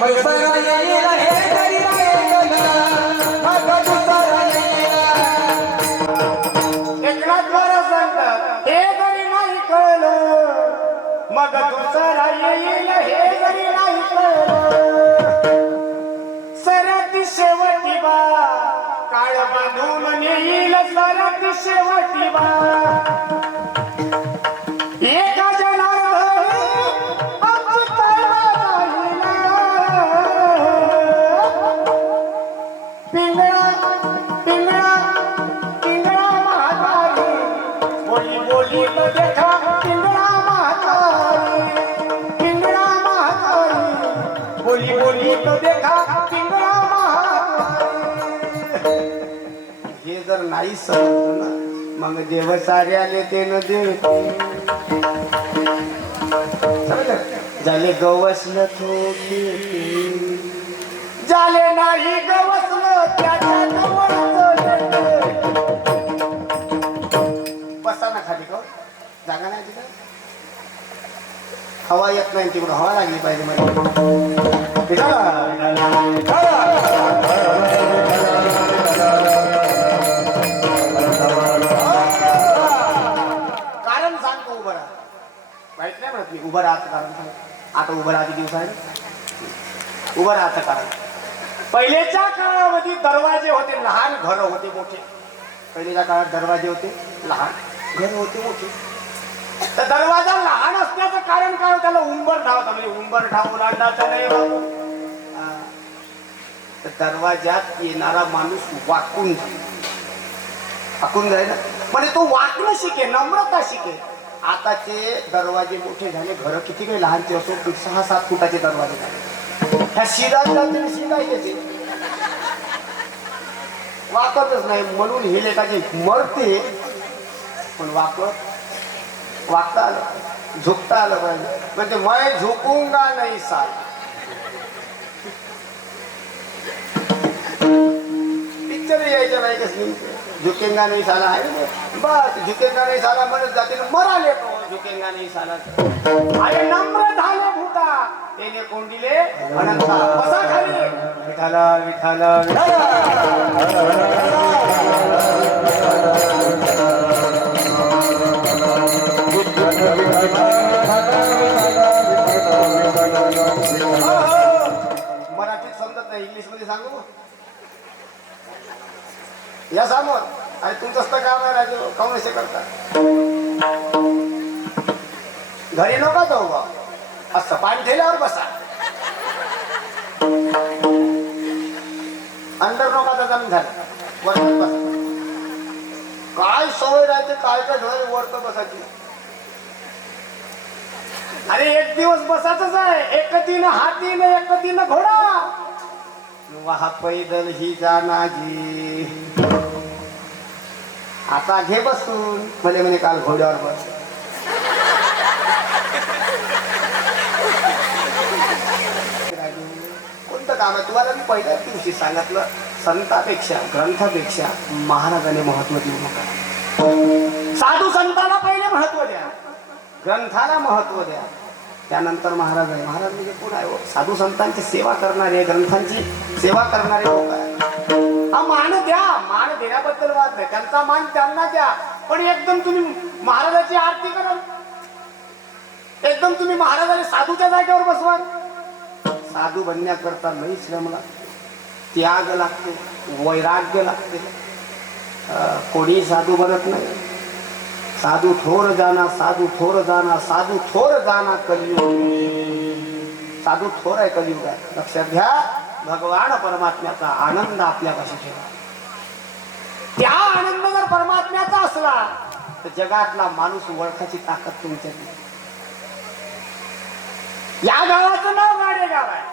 एकनाथ महाराज सांगतात, हे जरी नाही कळलं मग दुसरा येईल, हे जरी नाही कळलं सरती शेवटी बा, काळ बांधून येईल सरती शेवटी बा. एका जनार्दन काही समजतो ना मग देव सारे आले ते न देव समजलं? झाले गवसलं थोडे झाले नाही गवसलं त्याच्या जवळचं बसा ना खाली का जागा नाही तिथं हवा येत नाही तिकडं हवा लागली पाहिजे मला कारण सांगतो उभं राहा माहित नाही म्हणत मी उभं राहायचं कारण सांग आता उभं राहते दिवस आहे उभं राहायचं कारण पहिलेच्या काळामध्ये दरवाजे होते लहान घर होते मोठे पहिलेच्या काळात दरवाजे होते लहान घर होते मोठे तर दरवाजा लहान असण्याचं कारण काय त्याला उंबर ठाव होता म्हणजे उंबर ठाव ओलांडाचा नाही बाबू तर दरवाजात येणारा माणूस वाकून जाईल म्हणजे तो वाकणं शिके नम्रता शिके आताचे दरवाजे मोठे झाले घर किती काही लहानचे असो 6-7 फुटाचे दरवाजे झाले ह्या शिरायचे वाकतच नाही म्हणून हे लेखाचे मरते पण वागता आलं झुकता आलं पाहिजे म्हणजे मैं झुकूंगा नाही साल पिक्चर यायचं नाही कसली झुकेंगा नाही साला आहे बस झुकेंगा नाही साला म्हणत जाते मराले तो झुकेंगा नाही साला अरे नम्र झाले भूता त्याने कोंडीले अनंता बसा खाली विठाला विठाला मराठीत समजत नाही इंग्लिश मध्ये सांगू या समोर आणि तुमचंच तर काम आहे राजू काऊन असे करता घरी नका जाऊ बा असं पाणी ठेल्यावर बसा अंदर नका जमीन झालं वरत बसा काय सवय राहते काय ठेवायला वरत बसायची अरे एक दिवस बसायचंच आहे एक दिन हाती न एक दिन घोडा वहा पैदल ही जानाजी आता घे बसून भले म्हणे काल घोड्यावर बस कोणतं काम आहे तुम्हाला मी पहिल्याच दिवशी सांगितलं संतापेक्षा ग्रंथापेक्षा महाराजाने महत्व देऊ नका साधू संतांना पहिले महत्व द्या ग्रंथाला महत्व द्या त्यानंतर महाराज आहे महाराज म्हणजे कोण आहे साधू संतांची सेवा करणारे ग्रंथांची सेवा करणारे लोक आहे हा मान द्या मान देण्याबद्दल वाद नाही त्यांचा मान त्यांना द्या पण एकदम तुम्ही महाराजाची आरती करा एकदम तुम्ही महाराजाने साधूच्या जागेवर बसवा साधू बनण्याकरता लई श्रम लागते त्याग लागते वैराग्य लागते कोणी साधू बनत नाही साधू थोर जाना साधू थोर जाना साधू थोर जाना कलियुग साधू थोर आहे कलियुग आहे लक्षात घ्या भगवान परमात्म्याचा आनंद आपल्यापाशी ठेवा त्या आनंद जर परमात्म्याचा असला तर जगातला माणूस ओळखाची ताकद तुमच्यात या गावाचं नाव गाडे गाव आहे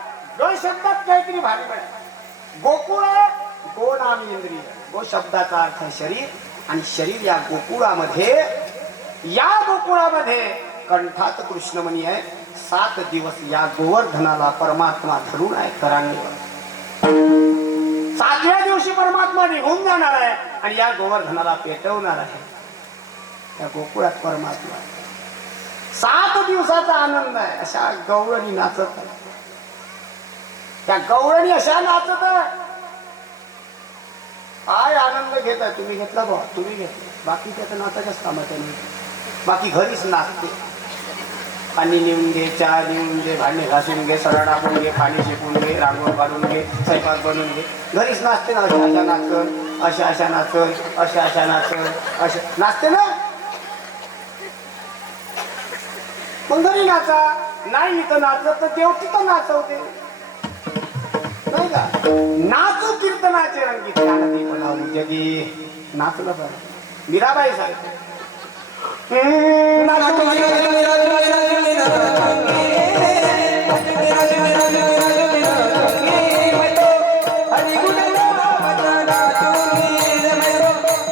2 शब्दात काहीतरी भारी पडे गोकुळ गो नाम इंद्रिय गो शब्दाचा अर्थ शरीर आणि शरीर या गोकुळामध्ये कंठात कृष्णमणी आहे 7 दिवस या गोवर्धनाला परमात्मा धरून आहे करांगेवर 7व्या दिवशी परमात्मा निघून जाणार आहे आणि या गोवर्धनाला पेटवणार आहे त्या गोकुळात परमात्मा 7 दिवसाचा आनंद आहे अशा गवळणी नाचत आहे त्या गवळणी अशा नाचत आहे काय आनंद घेताय तुम्ही घेतला बा तुम्ही घेतला बाकी त्याचं नाचाच्याच कामाचं नाही बाकी घरीच नाचते पाणी नेऊन घे चहा नेऊन घे भांडे घासून घे सरळ टाकून घे पाणी शिकून घे रांगोळ काढून घे स्वयंपाक बनवून घे घरीच नाचते ना अशा अशा नाचन अशा नाचन अशा नाचन अशा नाचते ना मग घरी नाचा नाही इथं नाचत तर देव तिथं नाचवते नाही का नाचू कीर्तनाचे रंगीत गाणं बोलावू जगी नाचलं पाहिजे मीराबाई सांगते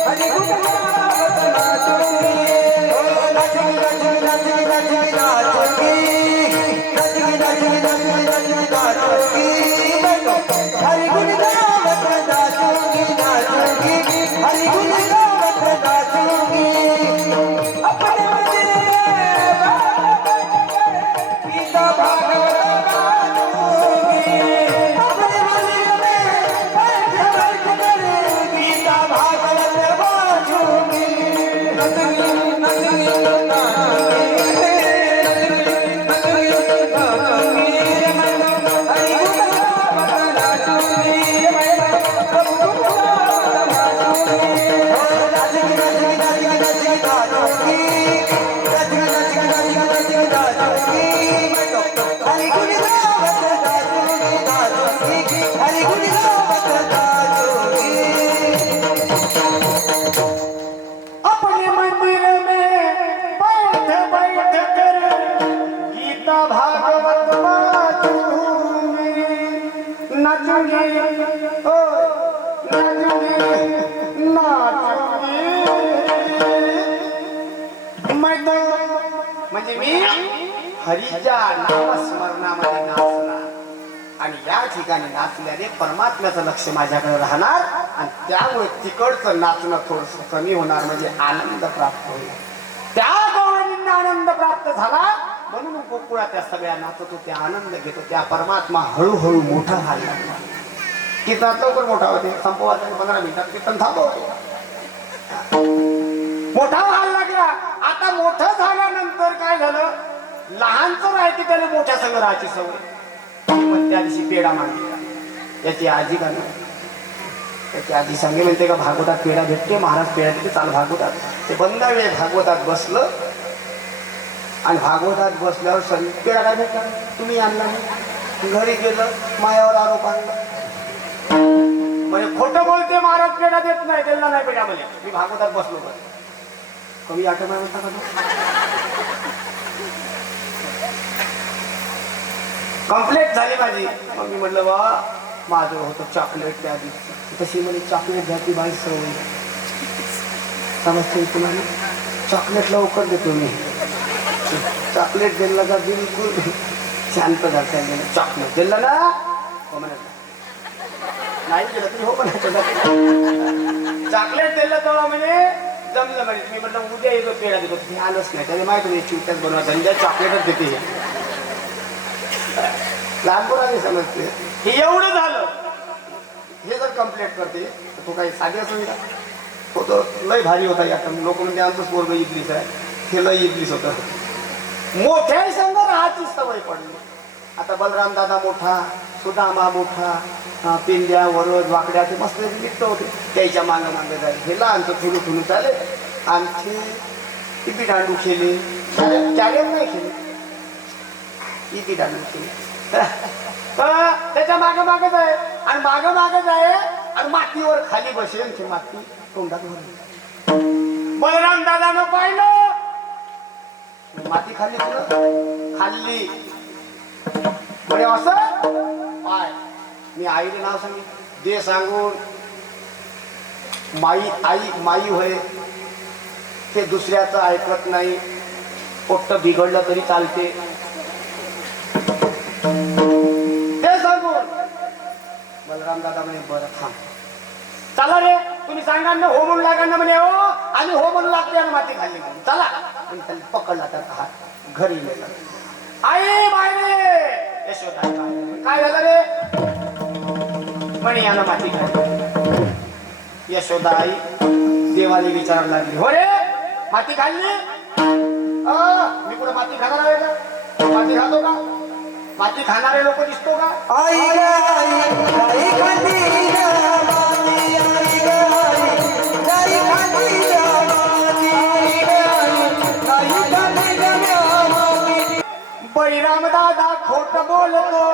हरी अपने मंदिर में बैठ बैठ कर गीता भागवत बाजूंगी नाचूंगी ओ नाचूंगी नाचूंगी मैं तो म्हणजे मी हरीच्या नामस्मरणामध्ये नाचणार आणि या ठिकाणी नाचल्याने परमात्म्याचं लक्ष माझ्याकडे राहणार आणि त्यामुळे तिकडचं नाचणं थोडस कमी होणार म्हणजे आनंद प्राप्त होईल. त्या गौरवींना आनंद प्राप्त झाला म्हणून गोकुळात त्या सगळ्या नाचत होत्या आनंद घेत होत्या. परमात्मा हळूहळू मोठा व्हायला लागला. कीर्तनात लवकर मोठा होते संपवायचा 15 मिनिटात कीर्तन थांबवते. मोठा व्हायला लागला. आता मोठं झाल्यानंतर काय झालं लहानचं राहायची त्याने मोठ्या संग राहायची सवय. पण त्या दिवशी पेढा मागितला. याची आजी का नाही त्याची आजी सांगे म्हणते का भागवतात पेढा भेटते महाराज पेढा देते चाल भागवतात. ते बंद वेळ भागवतात बसलं आणि भागवतात बसल्यावर पेढा काय भेटला तुम्ही आणला नाही. घरी गेलं मायावर आरोप आणला म्हणजे खोटं बोलते महाराज पेढा देत नाही त्यांना नाही पेढा म्हणजे मी भागवतात बसलो बस कवी आठवण म्हणता का कंप्लेंट झाली माझी. मग मी म्हटलं बा माझं होतं चॉकलेट त्या दिवशी तशी म्हणे चॉकलेट घ्यायची बाई सवय समजते तुम्हाला. चॉकलेट लवकर देतो मी चॉकलेट दिलं का बिलकुल शांत झालं चॉकलेट दिलं ना हो म्हणत नाही गेलं तरी हो म्हणायचं चॉकलेट दिलं तेव्हा म्हणे जमलं म्हणे. मी म्हटलं उद्या येतो पेढा देतो ते आलंच नाही त्याने माहिती नाही चिवट्याच बनवायचं उद्या चॉकलेटच देते लहानपणाने समजते. हे एवढं झालं हे जर कंप्लेंट करते तर तो काही साधी असं का तो तर लय भारी होता. या लोक म्हणजे आमचंच पोरग इडलीस आहे हे लय इडलीस होतं. मोठ्या संघ राहायची सवय पडली. आता बलराम दादा मोठा सुदामा मोठा पिंड्या वरद वाकड्या ते मस्त निघत होते त्याच्या मागं मागं जायचे. हे लहानचं थोडं थोडं चाले आणखी इपी दांडू खेळले कॅरेम नाही खेळले इपी दांडू खेळले त्याच्या मागे मागच आहे आणि मागे मागच आहे आणि मातीवर खाली बसेल ते माती तोंडात भरून. बलराम दादानं पाहिलं माती खाल्ली तुला खाल्ली म्हणे असं पाय मी आईले नाव सांगितलं दे सांगून माई आई माई होय ते दुसऱ्याचं ऐकत नाही. पोट्ट बिघडलं तरी चालते ते सांगून. बलराम दादा म्हणे बरं थांब चला रे तुम्ही सांगा ना हो म्हणून लागा ना म्हणे हो आणि हो म्हणून लागते आणि माती खाल्ली म्हणून चला. आणि त्याला पकडला त्याचा हात घरी नेला. आई बायरे यशोदा काय झालं रे म्हणे यानं माती खाल्ली. यशोदा आई देवाला विचारायला लागली हो रे माती खाल्ली मी कुठे माती खाणार आहे का माती खातो का माती खाणारे लोक दिसतो का. आई आई बळीराम दादा खोट बोलतो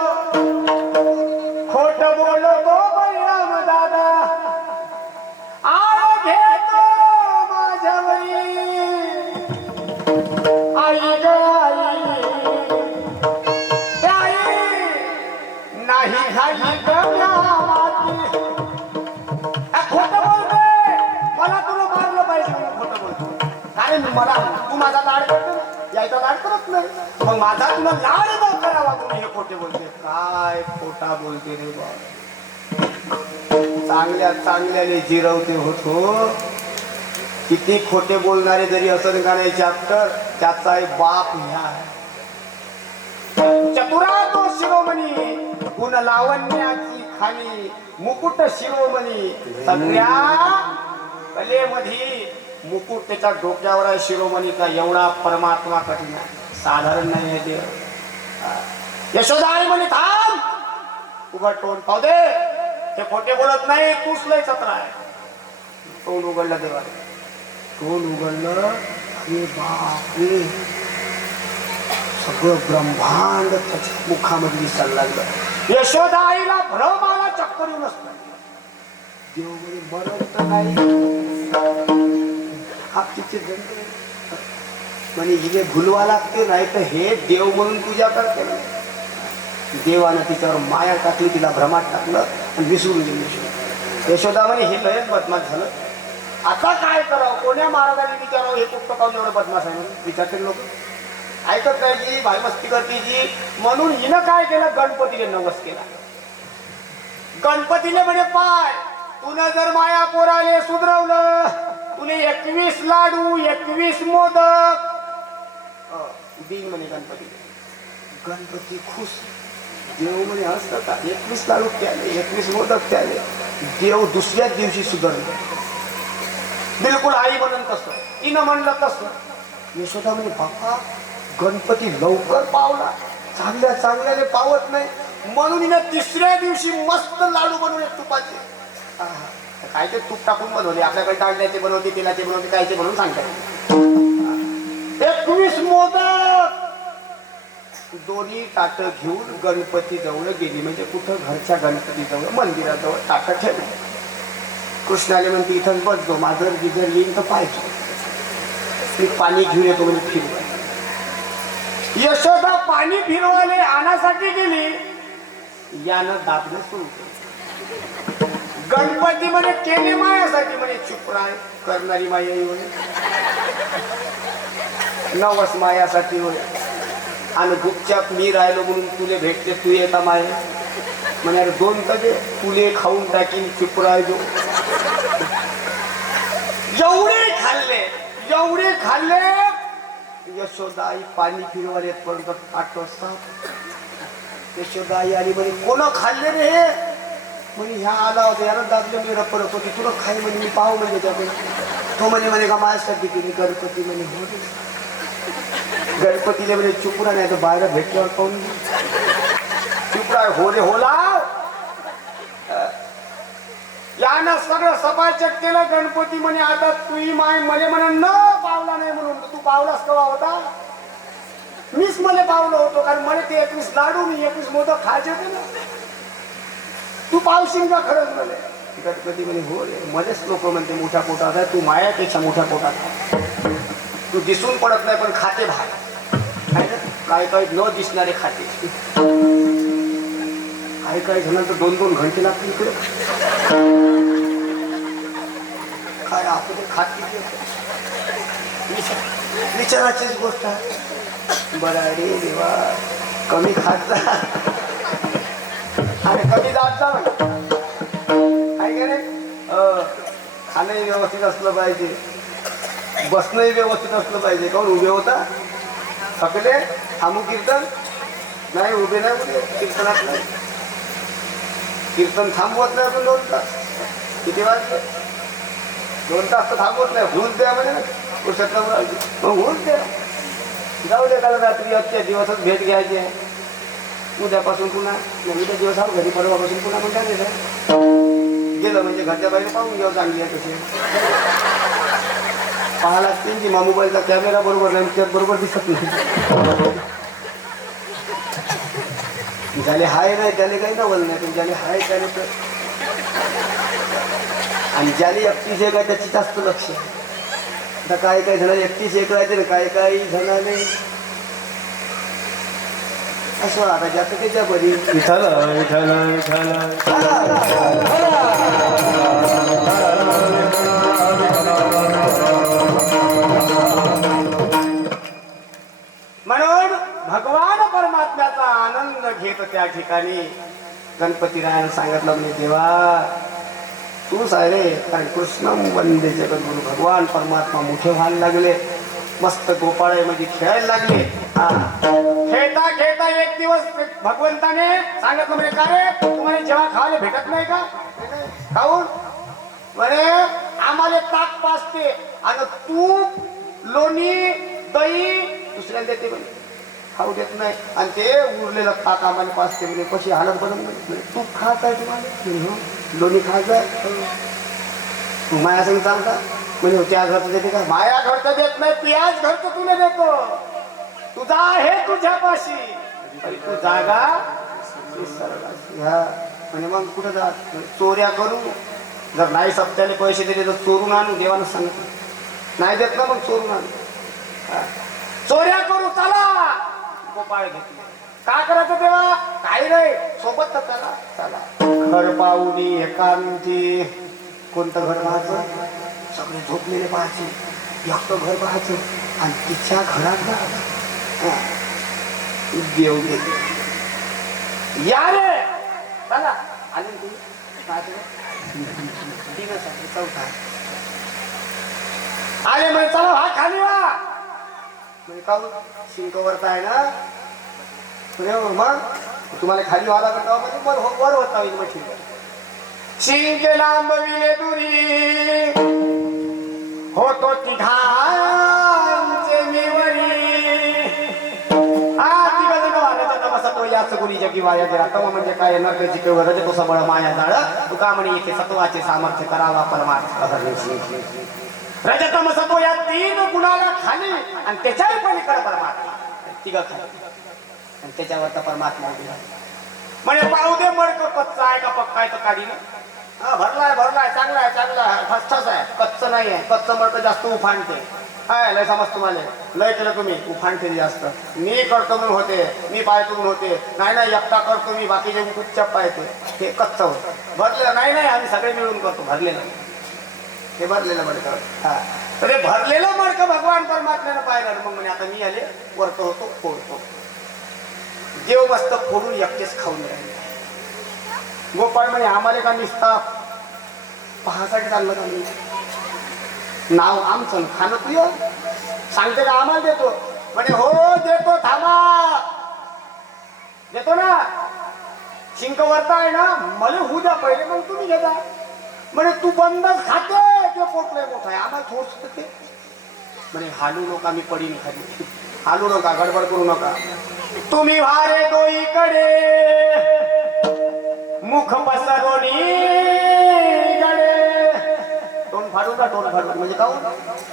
बळीराम दादा आळ घेतो माझ्यावरी आई ग आई नाही खाली गम्या माती खोट बोलतोय मला तुला मारलं पाहिजे म्हणून खोट बोलतो. कारण मला तू माझा लाड करतो यायचा लाड करत नाही मग माझा तुला लाड न करावा तुम्ही हे खोटे बोलते. काय खोटा बोलते रे बा चांगल्या चांगल्याने जिरवते होतो. किती खोटे बोलणारे जरी असं का नाही चॅप्टर त्याचा बाप ह्या चतुरा तो शिरोमणी गुण लावण्याची खाणी मुकुट शिरोमणी सगळ्या कलेमध्ये मुकुट त्याच्या डोक्यावर आहे शिरोमणीचा, एवढा परमात्मा कठीण आहे, साधारण नाही आहे देव. यशोदा आई म्हणे थांब, उघड तोंड पाहू दे, हे खोटे बोलत नाही, तूच लय चत्र आहे. तोंड उघडलं देवाने, तोंड उघडलं, अरे बापरे, सगळं ब्रह्मांड त्याच्या मुखामध्ये दिसायला लागलं. यशोदा आईला भ्रम आला, चक्कर येऊन असत. देव म्हणे मरण तर नाही, हा तिचे दंड म्हणे हिने भुलवा लागते, नाही तर हे देव म्हणून पूजा करते. देवानं तिच्यावर माया टाकली, तिला भ्रमात टाकलं आणि विसरून गेली. यशोदा म्हणे हे लयच बदमाश झालं, आता काय करावं, कोण्या महाराजांनी विचारावं, हे कुठं पाहून एवढं बदमाश आहे म्हणून विचारते लोक. ऐकत नाही जी, भाईमस्ती करते जी, म्हणून हिनं काय केलं, गणपतीने नवस केला. गणपतीने म्हणे पाय, तुला जर माया पोराले सुधरवलं, तुले 21 लाडू 21 मोदक दिन म्हणे गणपती. गणपती खुश. देव म्हणे असतं का, 21 लाडू त्याले 21 मोदक त्याले. देव दुसऱ्याच दिवशी सुधरले, बिलकुल आई म्हणून तसं, तिनं म्हणलं तसं. यशोदा म्हणे बापा, गणपती लवकर पावला, चांगल्या चांगल्याने पावत नाही, म्हणून हिनं तिसऱ्या दिवशी मस्त लाडू बनवले तुपाचे. काय ते तूप टाकून बनवले, आपल्याकडे तांदळाचे बनवते, तेलाचे बनवते, कायचे बनवून सांगतात. 21 मोदक दोन्ही ताट घेऊन गणपती जवळ गेली. म्हणजे कुठं, घरच्या गणपती जवळ, मंदिराजवळ ताट ठेवलं. कृष्णाने म्हणते इथंच बसतो, माझं जिजर येईन तर पाहिजे, मी पाणी घेऊन येतो म्हणजे फिरवा. यशोदा पाणी फिरवाले आणासाठी गेली, यानं दाबणं सुरू केलं. गणपती म्हणे केले मायासाठी, म्हणे चुपराय करणारी माया होय, नवस मायासाठी होय, आणि गुपचाप मी राहिलो म्हणून तुले भेटते, तू येता माया म्हणे अरे 2 तजे तुले खाऊन टाकीन, चुप राहिलो. एवढे खाल्ले, यशोदा आई पाणी फिरवाले पर्यंत 8 वाजता. यशोदा आई आली म्हणे कोण खाल्ले रे हे, म्हणे ह्या आला होता, यानं दाबले, मी रपरप होती, तुला खाई म्हणे, मी पाहू म्हणजे त्याकडे. तो म्हणे का माझ्यासाठी केली. गणपती म्हणे हो. गणपतीने म्हणे चुपरा, नाही तर बाहेर भेटल्यावर पाहून चुपरा हो रे होला. यानं सगळं सपाचक केलं. गणपती म्हणे आता तुही माय मले म्हणे न पावला नाही म्हणून, तू पावलास कवा होता, मीच मला पावलं होतो, कारण मला ते 21 लाडू मी 21 मोदक खायचे होते ना, तू पावशील का खरंच म्हणे. गणपती म्हणे हो रे, मध्येच लोक म्हणते मोठ्या पोटात आहे, तू मायापेक्षा मोठ्या पोटात आहे, तू दिसून पडत नाही पण खाते भाग, काय काय न दिसणारे खाते. काही जणांचं 2-2 घंटे लागतील इकडे, काय आपण खाते विचाराचीच गोष्ट आहे. बरं रे देवा, कमी खात जा आणि कमी जात जा काय का रे. खाणंही व्यवस्थित असलं पाहिजे, बसणंही व्यवस्थित असलं पाहिजे. काऊन उभे होता थकले, थांबू कीर्तन नाही, उभे नाही उभे कीर्तनात नाही, कीर्तन थांबवत नाही आपण 2 तास. किती वाजले 2 तास तर थांबवत नाही. होऊन द्या म्हणजे पुरुषातला मग होऊन द्या, जाऊ दे. काल रात्री आजच्या दिवसच भेट घ्यायची आहे, उद्यापासून पुन्हा उद्या दिवस हा घरी परवापासून पुन्हा म्हणता गेलं म्हणजे घरच्या बाहेर पाहून घेऊ चांगली आहे तशी. पाहा लागतील की मोबाईलचा कॅमेरा बरोबर नाही, त्यात बरोबर दिसत नाही. ज्याले हाय नाही त्याने काही नवल नाही, पण ज्याने हाय त्याने तर, आणि ज्याने 31 आहे त्याची जास्त लक्ष. आता काही जणांना 31 राहते ना, काही जणांना असं आता जास्त त्याच्या बरी विठाल विठाल विठाल. म्हणून भगवान परमात्म्याचा आनंद घेत त्या ठिकाणी गणपतीरायानं सांगितलं म्हणजे देवा तूच आहे रे. कारण कृष्ण वंदे जगद्गुरु, भगवान परमात्मा मोठे व्हायला लागले, मस्त गोपाळे म्हणजे खेळायला लागले. खेळता खेळता एक दिवस भगवंताने सांगितलं म्हणजे का रे तुम्हाला जेव्हा खायला भेटत नाही का, खाऊन म्हणे आम्हाला ताक पाजते, आणि तूप लोणी दही दुसऱ्याला देते म्हणे, खाऊ देत नाही. आणि ते उरलेलं ताक आम्हाला पाचते म्हणे. कशी हालत बनवून म्हणे, तूप खायचं आहे तुम्हाला, लोणी खायचं आहे, तू माया संग चालता म्हणजे त्या घरचं देते का? माया घरचं देत नाही, पियाज घरचं तुला देतो. तुझा आहे तुझ्यापाशी, तू जागा ह्या म्हणजे मग कुठं जा चोऱ्या करू. जर नाही सप्त्याने पैसे दिले तर चोरून आणू, देवानं सांगितलं. नाही देत ना मग चोरून आणू. चोऱ्या करू चला, गोपाळ घेतले. काय करायचं तेव्हा? काही नाही, सोबत तर चला चला. घर पाहुणी एकांती, कोणतं घर पाहायचं? सगळे झोपलेले पाहायचे, एकटं घर पाहायचं आणि तिच्या घरात जायचं. देव गेले, या रे चला. आले तुम्ही चौथा आले म्हणजे चला हा खाली वा म्हणजे का शिंकवरता आहे ना मग तुम्हाला खाली व्हायला करता म्हणजे वर होता येईल. मग ठीक आहे. शिंके लांबविले दुरी होतो तिघांचे मिवरी. गुणीच्या किंवा तव म्हणजे काय नरकाची केवळ रजतो सबळ माया जाळ. तुका म्हणे येथे सत्वाचे सामर्थ्य करावा परमार्थ. रजतम सत्व या तीन गुणाला खाली आणि त्याच्याही पलीकडे परमात्मा. तिघ खाली आणि त्याच्यावर तर परमात्मा उभी आहे. म्हणजे पाहू दे मडक कच्चा आहे का पक्का आहे तर काढी ना. भरलाय भरलाय चांगला आहे चांगला आहे फस्टच आहे. कच्च नाही आहे, कच्च मडक जास्त उफाणते. काय लय समज तुम्हाला लय केलं तुम्ही उफाणते जास्त. मी करतो म्हणून होते, मी पाहतो म्हणून होते. नाही नाही एकटा करतो मी, बाकीचे कुठच्या पाहते. हे कच्च होतं. भरलेलं नाही नाही आम्ही सगळे मिळून करतो. भरलेलं हे भरलेलं मडकं. हा तर हे भरलेलं मडकं भगवान परमात्म्यानं पाहिलं. मग म्हणे आता मी आले वरतो होतो फोडतो. देव मस्त फोडून एकटेच खाऊन राहिले. गोपाळ म्हणे आम्हाला का निसता पहासाठी चाललं का मी? नाव आमचं खाणं तुझ सांगते का आम्हाला देतो? म्हणे हो देतो, थांबा देतो ना. शिंक वरता आहे ना, मला होऊ द्या पहिले मग तुम्ही घेता. म्हणे तू बंदच खाते ते पोट लय मोठं आहे आम्हाला थोडस ते. म्हणे हालू नका मी पडीन खाली, हालू नका गडबड करू नका. तुम्ही वारे दोईकडे मुख पसरोनी गडे. तोंड फाडून का तोंड फाडून म्हणजे काहून?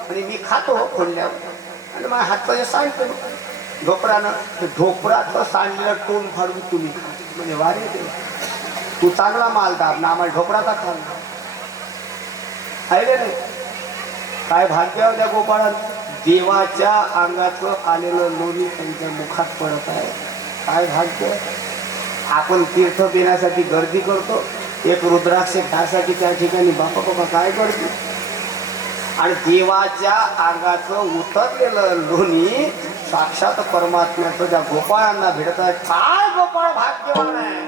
आणि मी खातो खोलल्यावर आणि माझ्या हातचं जे सांडतो ढोपरानं, ते ढोपराचं सांडलेलं तोंड फाडून तुम्ही म्हणजे वारे दे. तू चांगला माल दाब ना, आम्हाला ढोपराचा खाल आहे नाही. काय भाग्य त्या गोपाळात देवाच्या अंगाचं आलेलं लोणी त्यांच्या मुखात पडत आहे. काय भाग्य. आपण तीर्थ पिण्यासाठी गर्दी करतो, एक रुद्राक्ष घ्यासाठी त्या ठिकाणी बापा बाबा काय गर्दी. आणि देवाच्या अंगाचं उतरलेलं लोणी साक्षात परमात्म्याचं त्या गोपाळांना भेटत आहे. काय गोपाळ भाग्यवान आहे.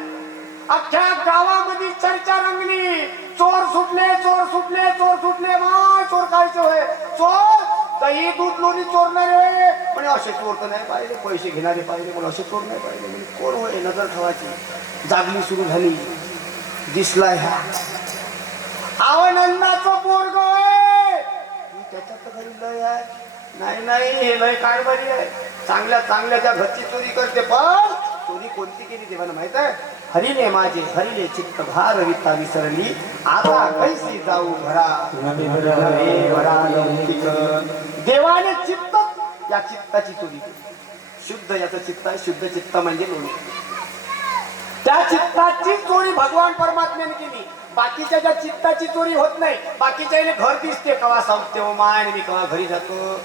अख्ख्या गावामध्ये चर्चा रंगली. चोर सुटले चोर सुटले चोर सुटले. मा चोर कायचे होय चोर? दही दूध लोणी चोरणारे म्हणजे असे चोर तर नाही पाहिजे, पैसे घेणारे पाहिजे पण असे चोर नाही पाहिजे. म्हणजे कोण होय नजर ठेवायची. जागली सुरू झाली. दिसला ह्या आवनंदाचं पोरग आहे. त्याच्यात तर घरी लय आहे. नाही नाही हे लय कारभारी आहे. चांगल्या चांगल्या त्या घरची चोरी करते. पण चोरी कोणती केली देवानं माहित आहे? हरिले माझे हरिले चित्त भार विता विसरली. आता कैसी जाऊ घरा नवे घरा लौकिक. देवाने चित्त या चित्ताची चोरी केली. शुद्ध याचं चित्त आहे. शुद्ध चित्त म्हणजे लोणी. त्या चित्ताची चोरी भगवान परमात्म्याने केली. बाकीच्या ज्या चित्ताची चोरी होत नाही. बाकीच्या घर दिसते कवा संपते हो माय मी कवा घरी जातो.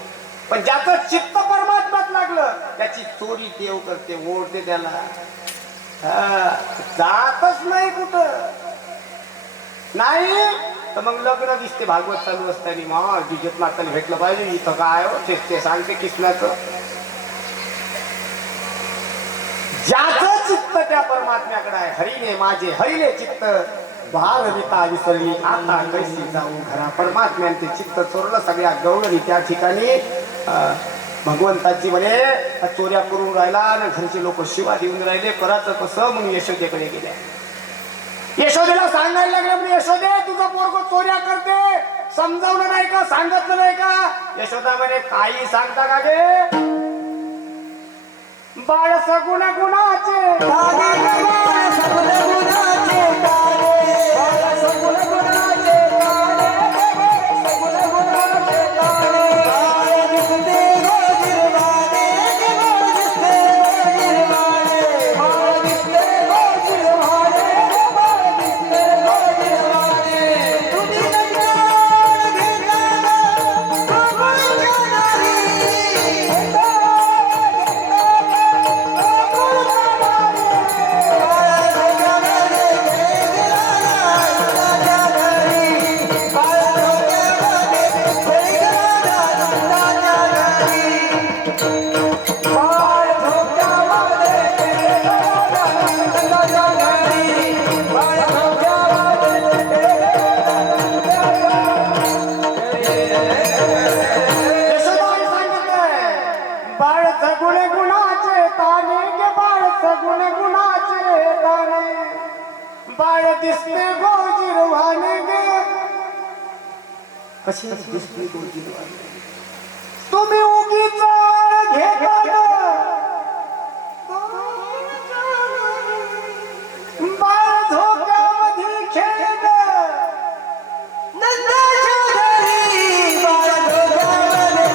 पण ज्याचं चित्त परमात्म्यात लागलं त्याची चोरी देव करते, ओढते त्याला. जातच नाही कुठं. नाही तर मग लग्न दिसते भागवत चालू असताना मग जिजत माताला भेटलं पाहिजे. इथं काय हो ते सांगते कृष्णाचं. ज्याचं चित्त त्या परमात्म्याकडे आहे. हरिने माझे हरिले चित्त भार विता विसरली. आता कैसी जाऊ घरा. परमात्म्याने चित्त चोरलं सगळ्या गवळणी. त्या ठिकाणी भगवंताची म्हणे चोऱ्या करून राहिला आणि घरचे लोक शिवा देऊन राहिले. करायचं कसं? मग यशोदेकडे गेल्या. यशोदेला सांगायला लागलं म्हणजे यशोदे तुझं पोरग चोऱ्या करते, समजावलं नाही का, सांगितलं नाही का? यशोदा म्हणे काही सांगता का गे? बाळ सगुण गुणाचे तारे ग बाळ सगुण गुणाचे तारे बाळ सगुण गुणाचे तारे सगुण गुणाचे तारे बाळ दिसते गोजिरवाणे बाळ दिसते गोजिरवाणे बाळ दिसते गोजिरवाणे बाळ दिसते गोजिरवाणे तुम्ही नंदाळ घेताना गोकुळच्या नारी यशोदाने सांगितलंय, बाळ सगुण गुणाचे ताने गे बाळ सगुण गुणाचे ताने बाळ दिसते गोजिरवाणे गे. कशी दिसते गोजिरवाणे? तुम्ही उगीच घेता बाळ झोक्यामध्ये खेळत नंदाच्या घरी बाळ झोक्यामध्ये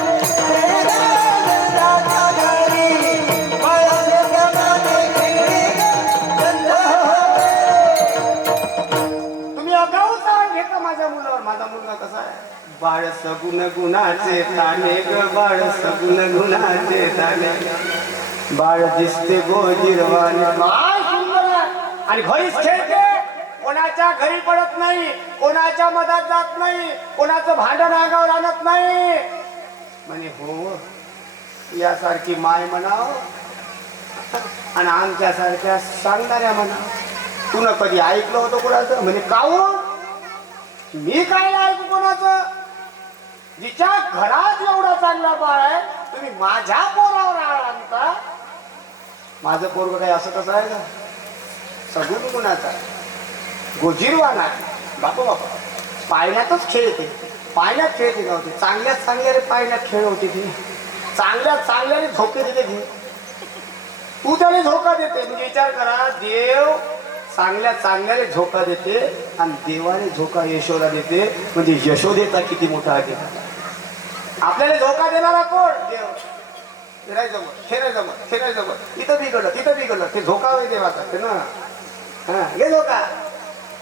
खेळला नंदाच्या घरी बाळ झोक्यामध्ये खेळला तुम्ही अगाऊ जाण घेता माझ्या मुलावर. माझा मुलगा कसा आहे? बाळ सगुण गुणाचे ताने ग बाळ सगुण गुणाचे ताने बाळ दिसते गोजिरवाणे. काय सुंदर आहे. आणि घरीच खेळते, कोणाच्या घरी पडत नाही, कोणाच्या मधात जात नाही, कोणाचं भांडण अंगावर आणत नाही. म्हणे हो, यासारखी माय म्हणाव आणि आमच्यासारख्या सांगणाऱ्या म्हणा. तुला कधी ऐकलं होतं कोणाचं? म्हणे काऊ मी काय ऐकू कोणाचं? जिच्या घरात एवढा चांगला बाळ आहे, तुम्ही माझ्या पोरावर आळ आणता. माझं पोरग काय असं कसं आहे का? सगुण गुणाचा गोजिरवाणा आहे. बापा बापा पाळण्यातच खेळते, पाळण्यात खेळते का होते? चांगल्यात चांगल्याने पाळण्यात खेळ होते ती, चांगल्यात चांगल्याने झोके देते ती. तू त्याने झोका देते. म्हणजे विचार करा, देव चांगल्या चांगल्याने झोका देते आणि देवाने झोका यशोदा देते. म्हणजे यशोदेचा किती मोठा अधिकार. आपल्याला झोका देणारा कोण? देव. फिरायचं जमत, खेळायचं जमत, खेळायचं जमत, इथं बिघडलं तिथं बिघडलं, ते झोका होय देवाचा ते ना. हा हे झोका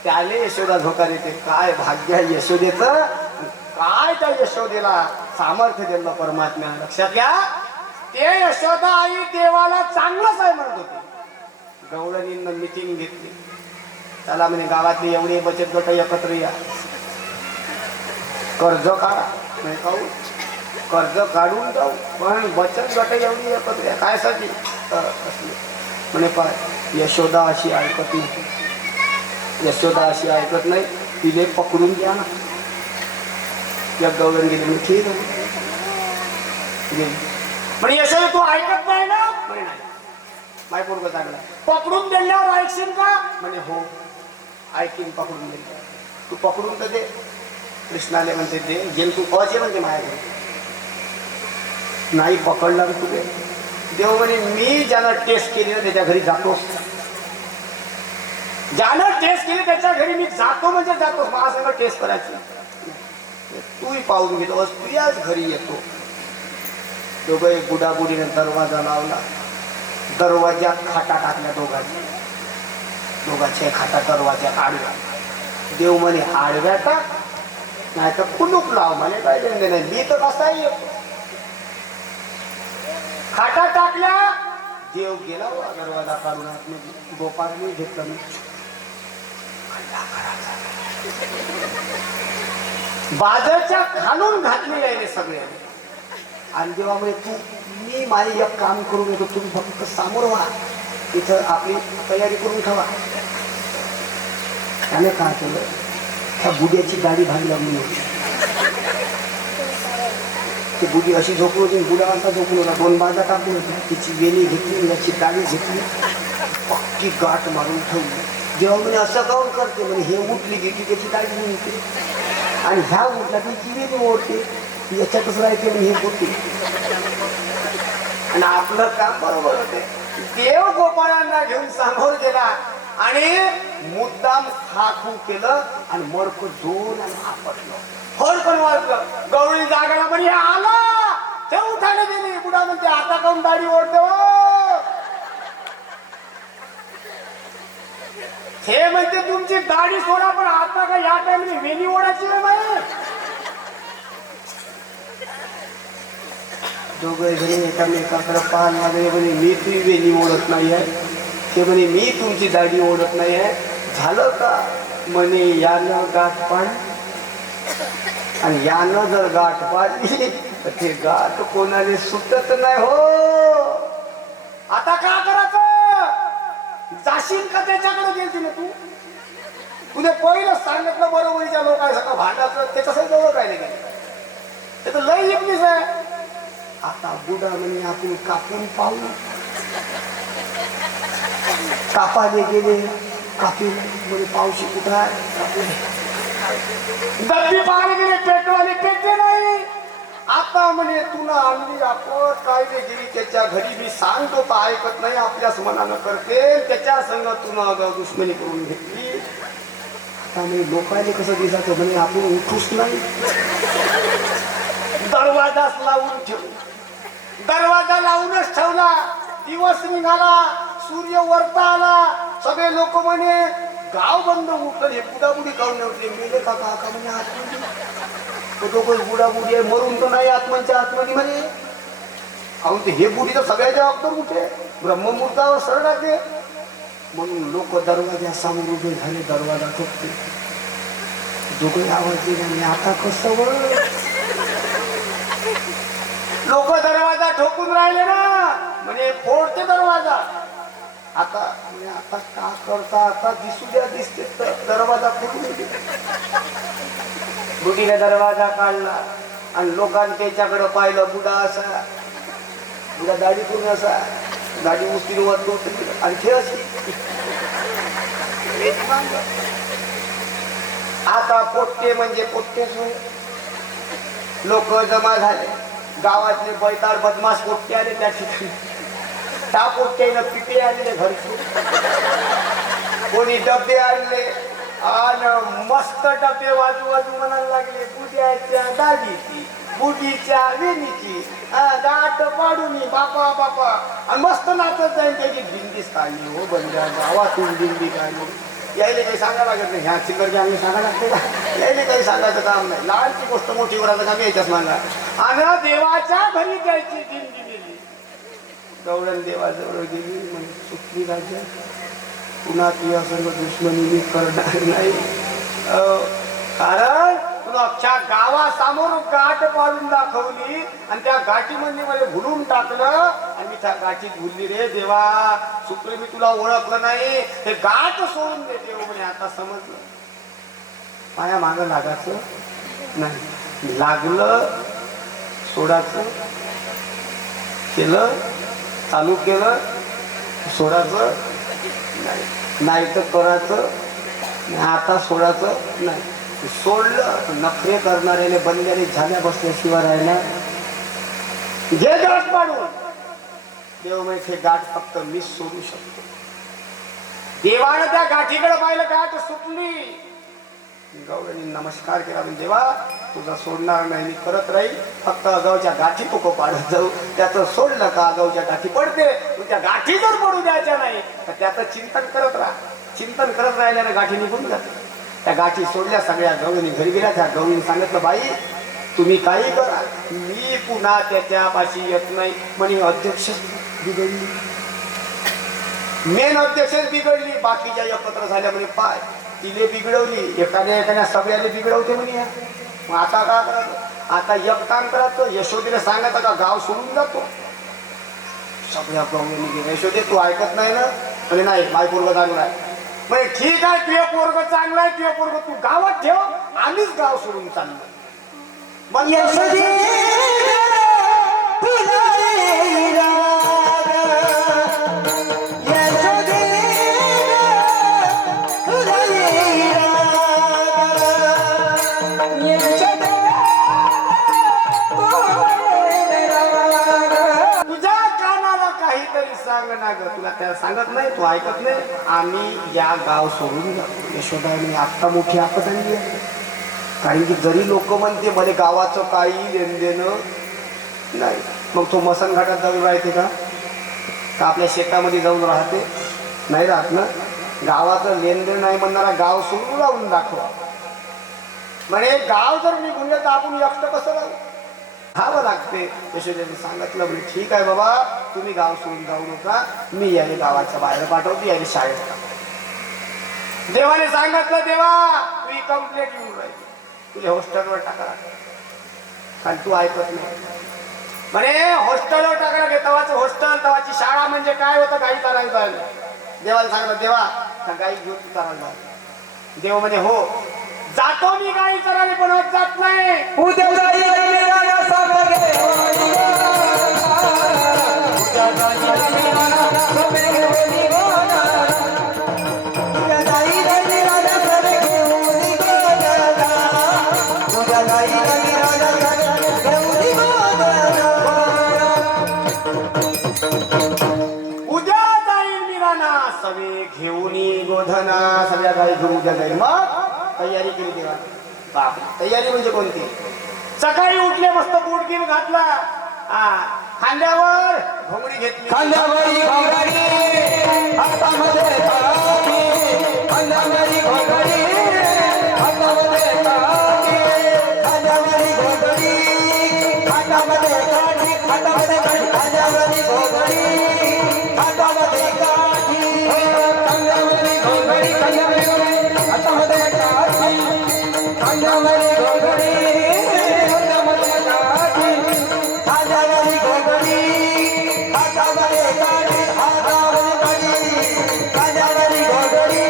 त्याले यशोदा झोका देते. काय भाग्य आहे यशोदेचं. काय त्या यशोदेला सामर्थ्य दिलं परमात्म्यानं. लक्षात घ्या, ते यशोदा आई देवाला चांगलंच आहे म्हणत होते. गवळणींना मिटिंग घेतली. त्याला म्हणे गावातली एवढी बचत गट एकत्र या, कर्ज काढा. नाही काढू, कर्ज काढून जाऊ, पण बचत गट एवढी एकत्र या कायसाठी? तर असली म्हणे पाय यशोदा अशी ऐकत नाही, यशोदा अशी ऐकत नाही, तिले पकडून घ्या ना. या गवळण गेली. मी ठीक आहे गेली. म्हणे यशोदा तू ऐकत नाही ना? म्हणे नाही, माय पोरगं चांगला. पकडून दिल्यावर ऐकशील का? म्हणे हो ऐकीन. पकडून दे. तू पकडून तर दे. कृष्णाले म्हणते दे. जेल तू अजे म्हणते माझ्या घरी. नाही पकडला तू दे. देव म्हणे मी ज्यानं टेस्ट केली ना त्याच्या घरी जातोस. ज्यानं टेस्ट केली त्याच्या घरी मी जातो म्हणजे जातोस. मला सगळं टेस्ट करायची. तूही पाहून घेतो, तुझ्याच घरी येतो. दोघं एक बुडाबुडीने दरवाजा लावला. दरवाज्यात खाटा टाकल्या दोघांच्या खाटा दरवाज्यात आडव्या. देव म्हणे आडव्या टाक नाही तर कुलूप लाव. म्हणे काय देणे नाही, मी तर कसा येतो. खाटा टाकल्या. देव गेला दरवाजा काढून आतमध्ये. गोपाळने घेतलं मी बाजारच्या खालून घातले आहे सगळे. आणि देवा म्हणे तू मी माझे एक काम करून येतो, तुम्ही फक्त सामोर व्हा, तिथं आपली तयारी करून ठेवा. त्याने काय केलं, त्या बुड्याची गाडी भागी लागली होती. ती बुडी अशी झोपून होती, बुडा असा झोपून होता. दोन बाजा टाकून होत्या. तिची वेणी घेतली, याची गाडी घेतली, पक्की गाठ मारून ठेवली. जेव्हा म्हणे असं काऊन करते, म्हणे हे उठली गेली त्याची गाडी निघते. आणि ह्या उठला ती किती ओढते याच्यातच राहते आणि हे बोलते आणि आपलं काम बरोबर होते. देव गोपाळांना घेऊन समोर गेला आणि मुद्दाम खाखू केलं आणि मडक दोन आणि आपटलं. फडकन वाजलं. गवळी जागाला म्हणे आला ते उठाने गेली. बुडा म्हणते आता काऊन दाढी ओढते हो? हे म्हणते तुमची दाढी सोडा पण आता का या टाइमला वेणी ओढायची रे बाई. दोघे जणी एकामेकाकडे पाहायला लागले. म्हणे मी तुझी वेणी ओढत नाही आहे. ते म्हणे मी तुमची दाढी ओढत नाही आहे. झालं का? म्हणे यानं गाठ पाडली आणि यानं जर गाठ पाडली तर ते गाठ कोणाने सुटत नाही हो. आता का करायचं? जाशील का त्याच्याकडे गेलती ना तू? तुझे पहिलं सांगितलं बरोबरीच्या लोकांसंग भांडायचं त्याच्यासाठी जवळ काय नाही गेलं. ते तर लय इबलीस आहे. आता बुडा म्हणे आपण कापून पाहू. कापाले गेले. कापी म्हणे पावशी कुठं आहे? डब्बी पाहायला गेले. पेटवाले पेटले नाही. आता म्हणे तुला आणली आपण काय गेली त्याच्या घरी. मी सांगतो तर ऐकत नाही. आपल्याच मनानं करते. त्याच्या संग तुला दुश्मनी करून घेतली. आता म्हणे लोकांनी कसं दिसायचं म्हणे आपण उठूच नाही. दरवाजाच लावून ठेवू. दरवाजा लावूनच ठेवला. दिवस निघाला. सूर्य वरता आला. सगळे लोक म्हणे गाव बंद उठलं. हे बुडाबुडी काढून नव्हते. मेले का काका म्हणे आतमध्ये. तो दोघं बुडाबुडी आहे. मरून तर नाही आत्माच्या आतमध्ये म्हणे. अहो ते हे बुडी तर सगळ्याच्या अगोदर उठे. ब्रह्ममुहूर्तावर सरडाते. म्हणून लोक दरवाजा समोर उभे झाले. दरवाजा ठोकते. दोघे आवाज दिले आणि आता कसं लोक दरवाजा ठोकून राहिले ना. म्हणजे फोडते दरवाजा. आता आता का करता? आता दिसू द्या दिसते तर दरवाजा फोडून बुडीने दरवाजा काढला आणि लोकांनी त्याच्याकडे पाहिलं. बुडा असा. बुडा दाढी करून असा. दाढी उचलून वर होती आणि ते अशी. आता पोट्टे म्हणजे पोट्टेच लोक जमा झाले. गावातले बैताळ बदमाश पोट्टे आले त्या ठिकाणी. त्या पोट्ट्यानं पिठे आणले घरचे. कोणी डबे आणले आणि मस्त डबे वाजू वाजू म्हणायला लागले. बुड्याच्या दाढीची बुडीच्या वेणीची गाठ पाडून बापा बापा आणि मस्त नाचत जाईल. त्याची दिंडीच काढली हो. बंड्या गावातून दिंडी काढली. यायला काही सांगायला लागत नाही. ह्या चिकरची आम्ही सांगायला लागते का? यायला काही सांगायचं काम नाही. लहानची गोष्ट मोठी करायचं काम यायच्याच मागा. आणि देवाच्या घरी जायची दिंडी गेली. गवळण देवाजवळ गेली. म्हणजे सुटली राज्य. पुन्हा तुझ्या सर्व दुश्मनी मी करणार नाही. कारण तुला अख्ख्या गावासमोर गाठ पाडून दाखवली आणि त्या गाठीमध्ये मला भुलून टाकलं आणि मी त्या गाठीत भुलली रे देवा. सुप्रे मी तुला ओळखलं नाही. ते गाठ सोडून दे देव म्हणे. आता समजलं. माया मागं लागायचं नाही. लागलं सोडायचं. केलं चालू केलं सोडायचं नाही तर करायचं. आता सोडायचं नाही. सोडलं नखरे करणाऱ्याने बंद्याने झाल्या बसल्याशिवाय राहिला. जे गाठ पाडून देव माहिती गाठ फक्त मीच सोडू शकतो. देवानं त्या गाठीकडे पाहिलं. गाठ सुटली. गवळणी नमस्कार केला. म्हणजे देवा तुझा सोडणार नाही. मी करत राहील. फक्त अगावच्या गाठी तुको पाडत जाऊ. त्याचं सोडलं का अगावच्या गाठी पडते. तू त्या गाठी जर पडू द्यायच्या नाही तर त्याचं चिंतन करत राहा. चिंतन करत राहिल्यानं गाठी निघून जाते. त्या गाठी सोडल्या सगळ्या. गवळणी घरी गेल्या. त्या गवळीने सांगितलं बाई तुम्ही काही करा मी पुन्हा त्याच्यापाशी येत नाही. म्हणे अध्यक्ष बिघडली. मेन अध्यक्ष बिघडली. बाकीच्या एकत्र झाल्या. म्हणे पाय तिले बिघडवली. एखाद्या सगळ्याने बिघडवते म्हणे. मग आता काय करायचं? आता एक काम करायचं. यशोदेला सांगायचं का गाव सोडून जातो. सगळ्या गवळणी गेल्या. यशोदे तू ऐकत नाही ना? म्हणजे नाही माय पोरग चांगला आहे. म्हणजे ठीक आहे तुझे पोरग चांगला आहे. तुझे पोरग तू गावात ठेव. आम्हीच गाव सोडून चाललो. मग यशोदे तरी सांग ना ग, तुला त्याला सांगत नाही, तू ऐकत नाही. आम्ही या गाव सोडून जातो. यशोदाने आत्ता मोठी आपत आणली आहे. कारण की जरी लोक म्हणते म्हणे गावाचं काही लेन देणं नाही, मग तो मसनघाटात जाऊन राहते का आपल्या शेतामध्ये जाऊन राहते? नाही राहत ना. गावाचं लेनदेन नाही म्हणणारा गाव सोडून लावून दाखवा. म्हणे गाव जर निघून गेलं तर आपण एकटं कसं राहू? खावं लागते. यशोदेने सांगितलं, म्हणजे ठीक आहे बाबा, तुम्ही गाव सोडून जाऊ नका, मी याने गावाच्या बाहेर पाठवते, याने शाळेत टाकतो. देवाने सांगितलं, देवा तुझी कंप्लेंट येऊन राहिली, तुझ्या हॉस्टेलवर टाका. कारण तू ऐकत नाही. म्हणे हॉस्टेलवर टाकला घे. तवाचं हॉस्टेल, तवाची शाळा म्हणजे काय होतं? गाई चालायला जायला. देवाला सांगितलं, देवा गाई घेऊन तू चालायला. देव म्हणे हो जातो मी गाई चरायला, पण आज जात नाही. उद्या जाई राजा साबगे होली उद्या जाई राजा साबगे होली गोना उद्या जाई राजा साबगे होली गोना उद्या जाई राजा साबगे होली गोना उद्या जाईल मी राणा सवे घेऊन गोधना. सगळ्या गाई घेऊन उद्या जाईल. मग तयारी केली देवा. बाप, तयारी म्हणजे कोणती? सकाळी उठले, मस्त बूट गिर घातला, खांद्यावर घोंगडी घेतली, खांद्यावरी घोंगडी हातामध्ये काठी खांद्यावरी घोंगडी हातामध्ये काठी खांद्यावरी घोंगडी हातामध्ये काठी हातामध्ये काठी खांद्यावरी घोंगडी हातामध्ये काठी खांद्यावरी घोंगडी हातामध्ये काठी खांद्यावरी घोंगडी हातामध्ये काठी खांद्यावरी घोंगडी हातामध्ये काठी हातामध्ये काठी खांद्यावरी घोंगडी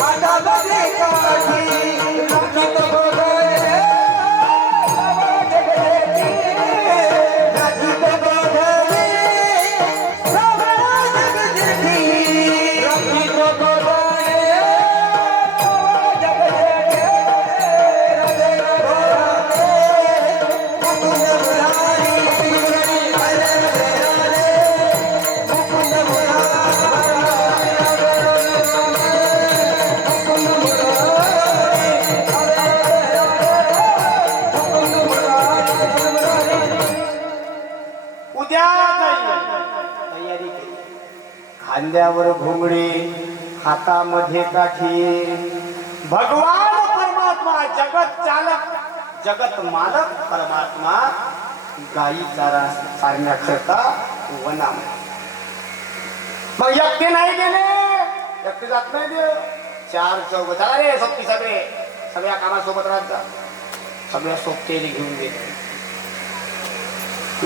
हातामध्ये काठी राखीत घोंगडे राखीत घोंगडे सगळा जग जेठी राखीत घोंगडे जग जेठी राधे राधे मुकुंद मुरारी हरे राधे मुकुंद मुरारी मुकुंद मुरारी हरे मुकुंद मुरारी. उद्या जाईल. तयारी केली. खांद्यावर घोंगडी, हातामध्ये काठी. भगवान परमात्मा, जगत चालक, जगत मालक परमात्मा गायी चारा चारण्याकरता वनामध्ये. मग एकटे नाही गेले, एकटे जात नाही देव. चार चौघ चला रे सोबती, सगळ्या कामासोबत राहत जा. सगळ्या सोबतीने घेऊन गेले.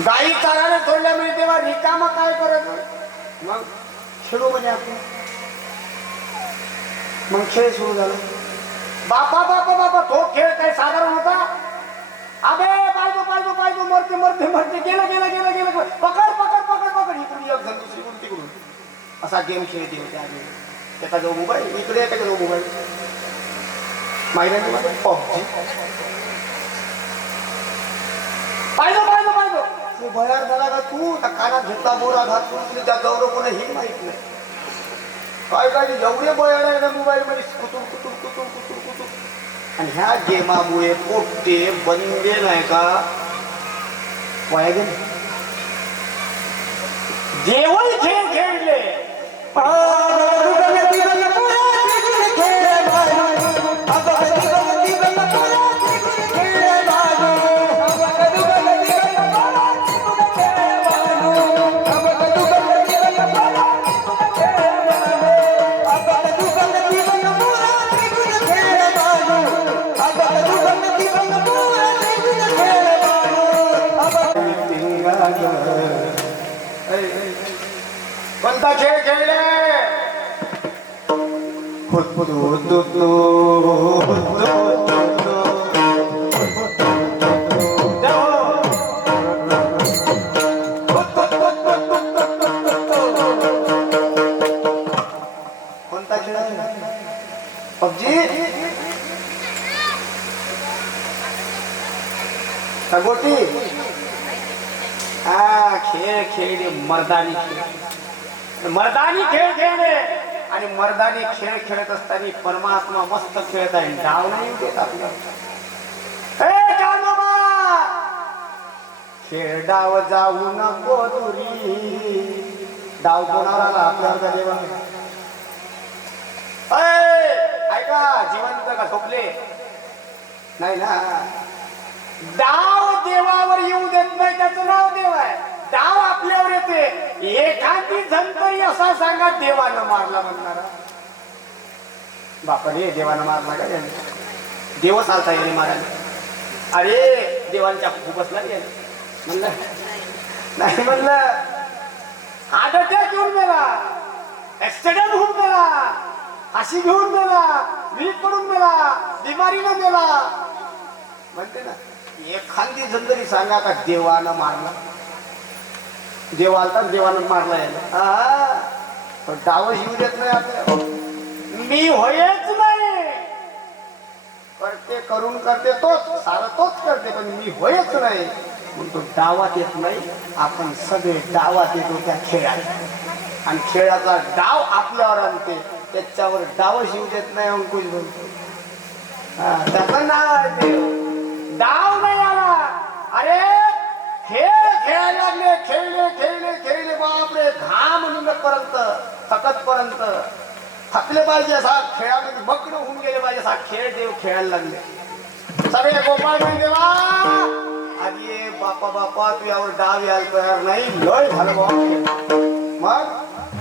गाई चाराने सोडल्या म्हणजे तेव्हा रिकाम काय करत? मग खेळू म्हणे आपण. मग खेळ सुरू झाला. बापा बापा बापा, तो खेळ काय साधारण होता? अबे पाहिजो पाहिजो पाहिजो, मरते मरते मरते, गेलं गेलं गेलं गेलं, पकड पकड पकड पकड, इकडून एक जण दुसरीकडून तिकडून, असा गेम खेळते होते आधी. त्याचा जो मोबाईल इकडे, त्याचा जो मोबाईल माहिती मध्ये पबजी. पाहिजो पाहिजो पाहिजो, तू भयार झाला का? तू कानात घेतला बोरा घातून त्या जवळ कोण हे माहित नाही. काय काय एवढे बयाड आहे ना मोबाईल मध्ये, कुतुर कुतुर कुतुर कुतुर कुतुर. आणि ह्या गेमामुळे पोट्टे बनले नाही का वाया गेले. जेवण खेळ खेळले, कोणता खेळ खेळले? कोणता खेळ? पबजी का गोटी? खेळ खेळले मर्दानी खेळ, मर्दानी खेळ खेळले. आणि मर्दानी खेळ खेळत असताना परमात्मा मस्त खेळत आहे, डाव नाही देत आपल्याला. खेळ डाव जाऊ नको दुरी. डाव कोणाला आला? आपल्यावर का देवा? ऐका, जिवंत का झोपले नाही ना. डाव देवावर येऊ देत नाही, त्याचं नाव देव आहे. डाव आपल्यावर येते. एखादी जण तरी असा सांगा देवानं मारला म्हणणारा. बापरे, देवानं मारला का? देव चालता येईल मारायला? अरे देवांच्या खूपच नाही म्हणलं नाही, म्हणलं हार्ट अटॅक घेऊन गेला, ऍक्सिडेंट होऊन गेला, फाशी घेऊन गेला, वीज पडून गेला, बिमारीनं गेला म्हणते ना. एखादी जण तरी सांगा का देवानं मारला? देव आलता, देवानं मारला यायला. डाव शिव देत नाही आपल्याला. मी होयच नाही, करते करून करते तोच, सारं तोच करते, पण मी होयच नाही म्हणून तो डावात येत नाही. आपण सगळे डावात येतो त्या खेळात, आणि खेळाचा डाव आपल्यावर आणते, त्याच्यावर डाव शिव देत नाही. अंकुश बोलतो त्याचं नाव आहे देव. डाव नाही आला. अरे खेळ खेळायला लागले, खेळले खेळले खेळले, बापरे घाम निघतपर्यंत, थकतपर्यंत थकले पाहिजे, असा खेळामध्ये मग्न होऊन गेले पाहिजे, असा खेळ देव खेळायला लागले. सगळे गोपाळ देवा आधी बापा बापा तू यावर डाव यायला तयार नाही, लय झालं बाबा. मग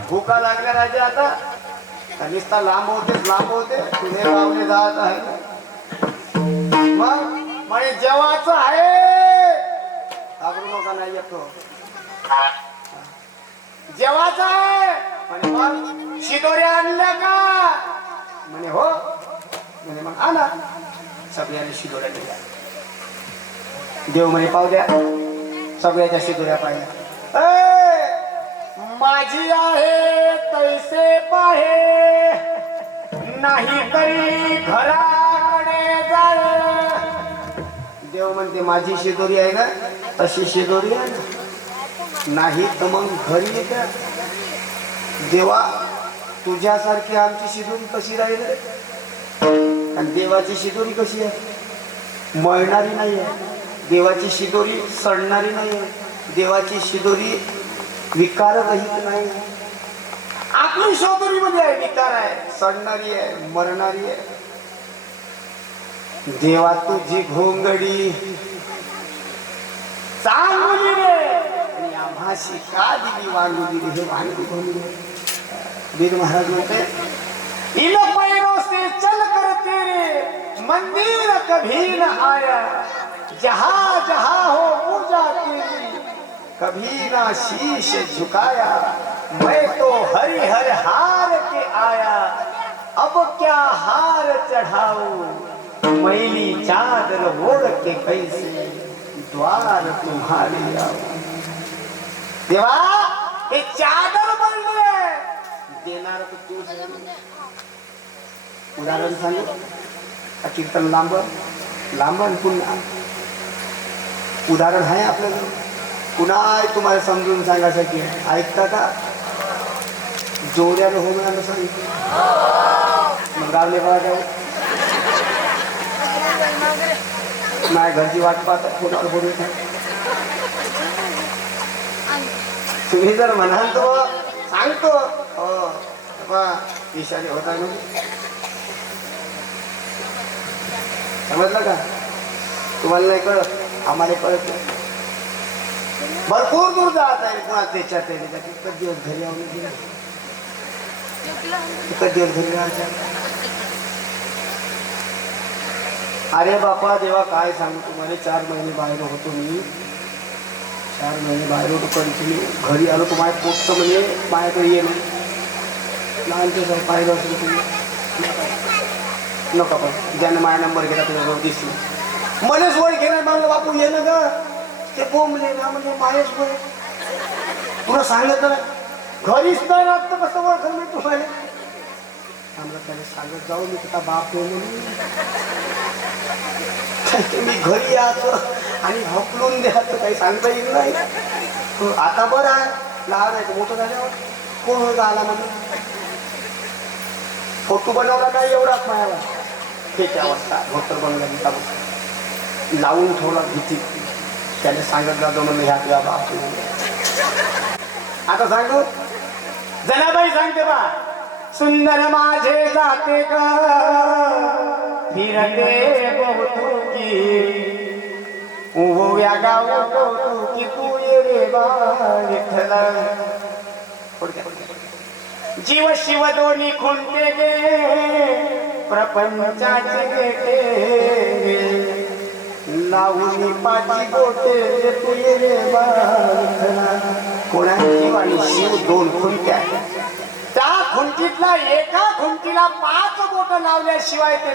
भूका लागल्या राजा, आता नुसता लांब होते तुझे गावले जात आहे. मग म्हणे जेवायचं आहे, घाबरू नका, नाही येतो जेवायचं आहे म्हणे. मग शिदोऱ्या आणल्या का? म्हणे हो. म्हणे मग आणा. सगळ्यांनी शिदोऱ्या दिल्या. देव म्हणे पाहू द्या. सगळ्याच्या शिदोऱ्या पाहिल्या. माझी आहे तैसे पाहे, नाही तरी घराकडे जाय. देव म्हणते माझी शिदोरी आहे ना, तशी शिदोरी आहे ना, नाही तर मग घरी येत्या. देवा तुझ्यासारखी आमची शिदोरी कशी राहील? आणि देवाची शिदोरी कशी आहे? मळणारी नाही आहे. देवाची शिदोरी सडणारी नाही आहे. देवाची शिदोरी विकार रहित नाही. आपली शिदोरी मध्ये आहे विकार आहे, सडणारी आहे, मरणारी आहे. देवा तुझी घोंगडी चांगली रे, आणि आम्हाशी का दिली वांगुली रे? हे वांगली घोंगडी. वीर महाराज म्हणते इन पैरों से चल कर तेरे मंदिर कभी न आया, जहां जहां हो पूजा तेरी कभी ना शीश झुकाया. मैं तो हरि हर हार के आया, अब क्या हार चढ़ाऊं, मैली चादर ओढ़ के कैसे द्वार तुम्हारी आऊं. देवा हे चादर बनले, देणार तो तूच. उदाहरण सांगू का? कीर्तन लांब पुन्हा उदाहरण आहे आपल्याकडे. पुन्हा तुम्हाला समजून सांगायसाठी ऐकता का? जोड्यानं हो म्हणून सांगितलं. मग गावले बघा जाऊ. माझ्या घरची वाट पाहता कोणावर बोलू. तुम्ही जर म्हणाल तो सांगतो हो ईशाने होता ना. समजलं का? तुम्हाला नाही कळत, आम्हाला कळत नाही. भरपूर दूर जात आहे पुन्हा त्याच्यात तितकं दिवस घरी येऊन गेला, तितकं दिवस घरी राहायचा. अरे बापा देवा काय सांगू तुम्हाला. 4 महिने बाहेर होतो मी, 4 महिने बाहेर होतो कंटिन्यू. घरी आलो तुम्हाला पोटतं म्हणजे माझ्याकडे ये नाही. लहानचं पाहिलं असेल तुम्ही नका, पण ज्याने माझा नंबर घेतला तुझ्याजवळ दिसली मनेच वय घेणार. मला बापू ये ना ग, ते बोंबले ना म्हणजे माहेश वय तुला सांगितलं ना घरीच नाही राहत तर कसं ओळखल मी तुम्हाला. आम्हाला त्याला सांगत जाऊ मी तुझा बाप हो म्हणून. तुम्ही घरी यायचं आणि हकलून द्यायचं काही सांगता येईल नाही. आता बरं आहे लहान आहे मोठं झाल्यावर कोण होता आला म्हणून फोटो बनवला नाही एवढाच मायाला त्याच्या अवस्था धोतर बनवला गीता बसता लावून ठेवला भीती त्याने सांगत जातो म्हणून ह्या तुझ्या बाप आता सांगू जनाबाई सांगते बा सुंदर माझे जाते का फिरते बहुतुकी उभ्या गाव की तू ये रे बा विठ्ठल जीव शिव दोन्ही खुंटे गे प्रपंचाचे गेटे लावून पाची गोटे तू ये रे बा विठ्ठल कोणाची आणि शिव दोन खुंट्या त्या खुंटीतला एका खुंटीला 5 बोट लावल्याशिवाय ते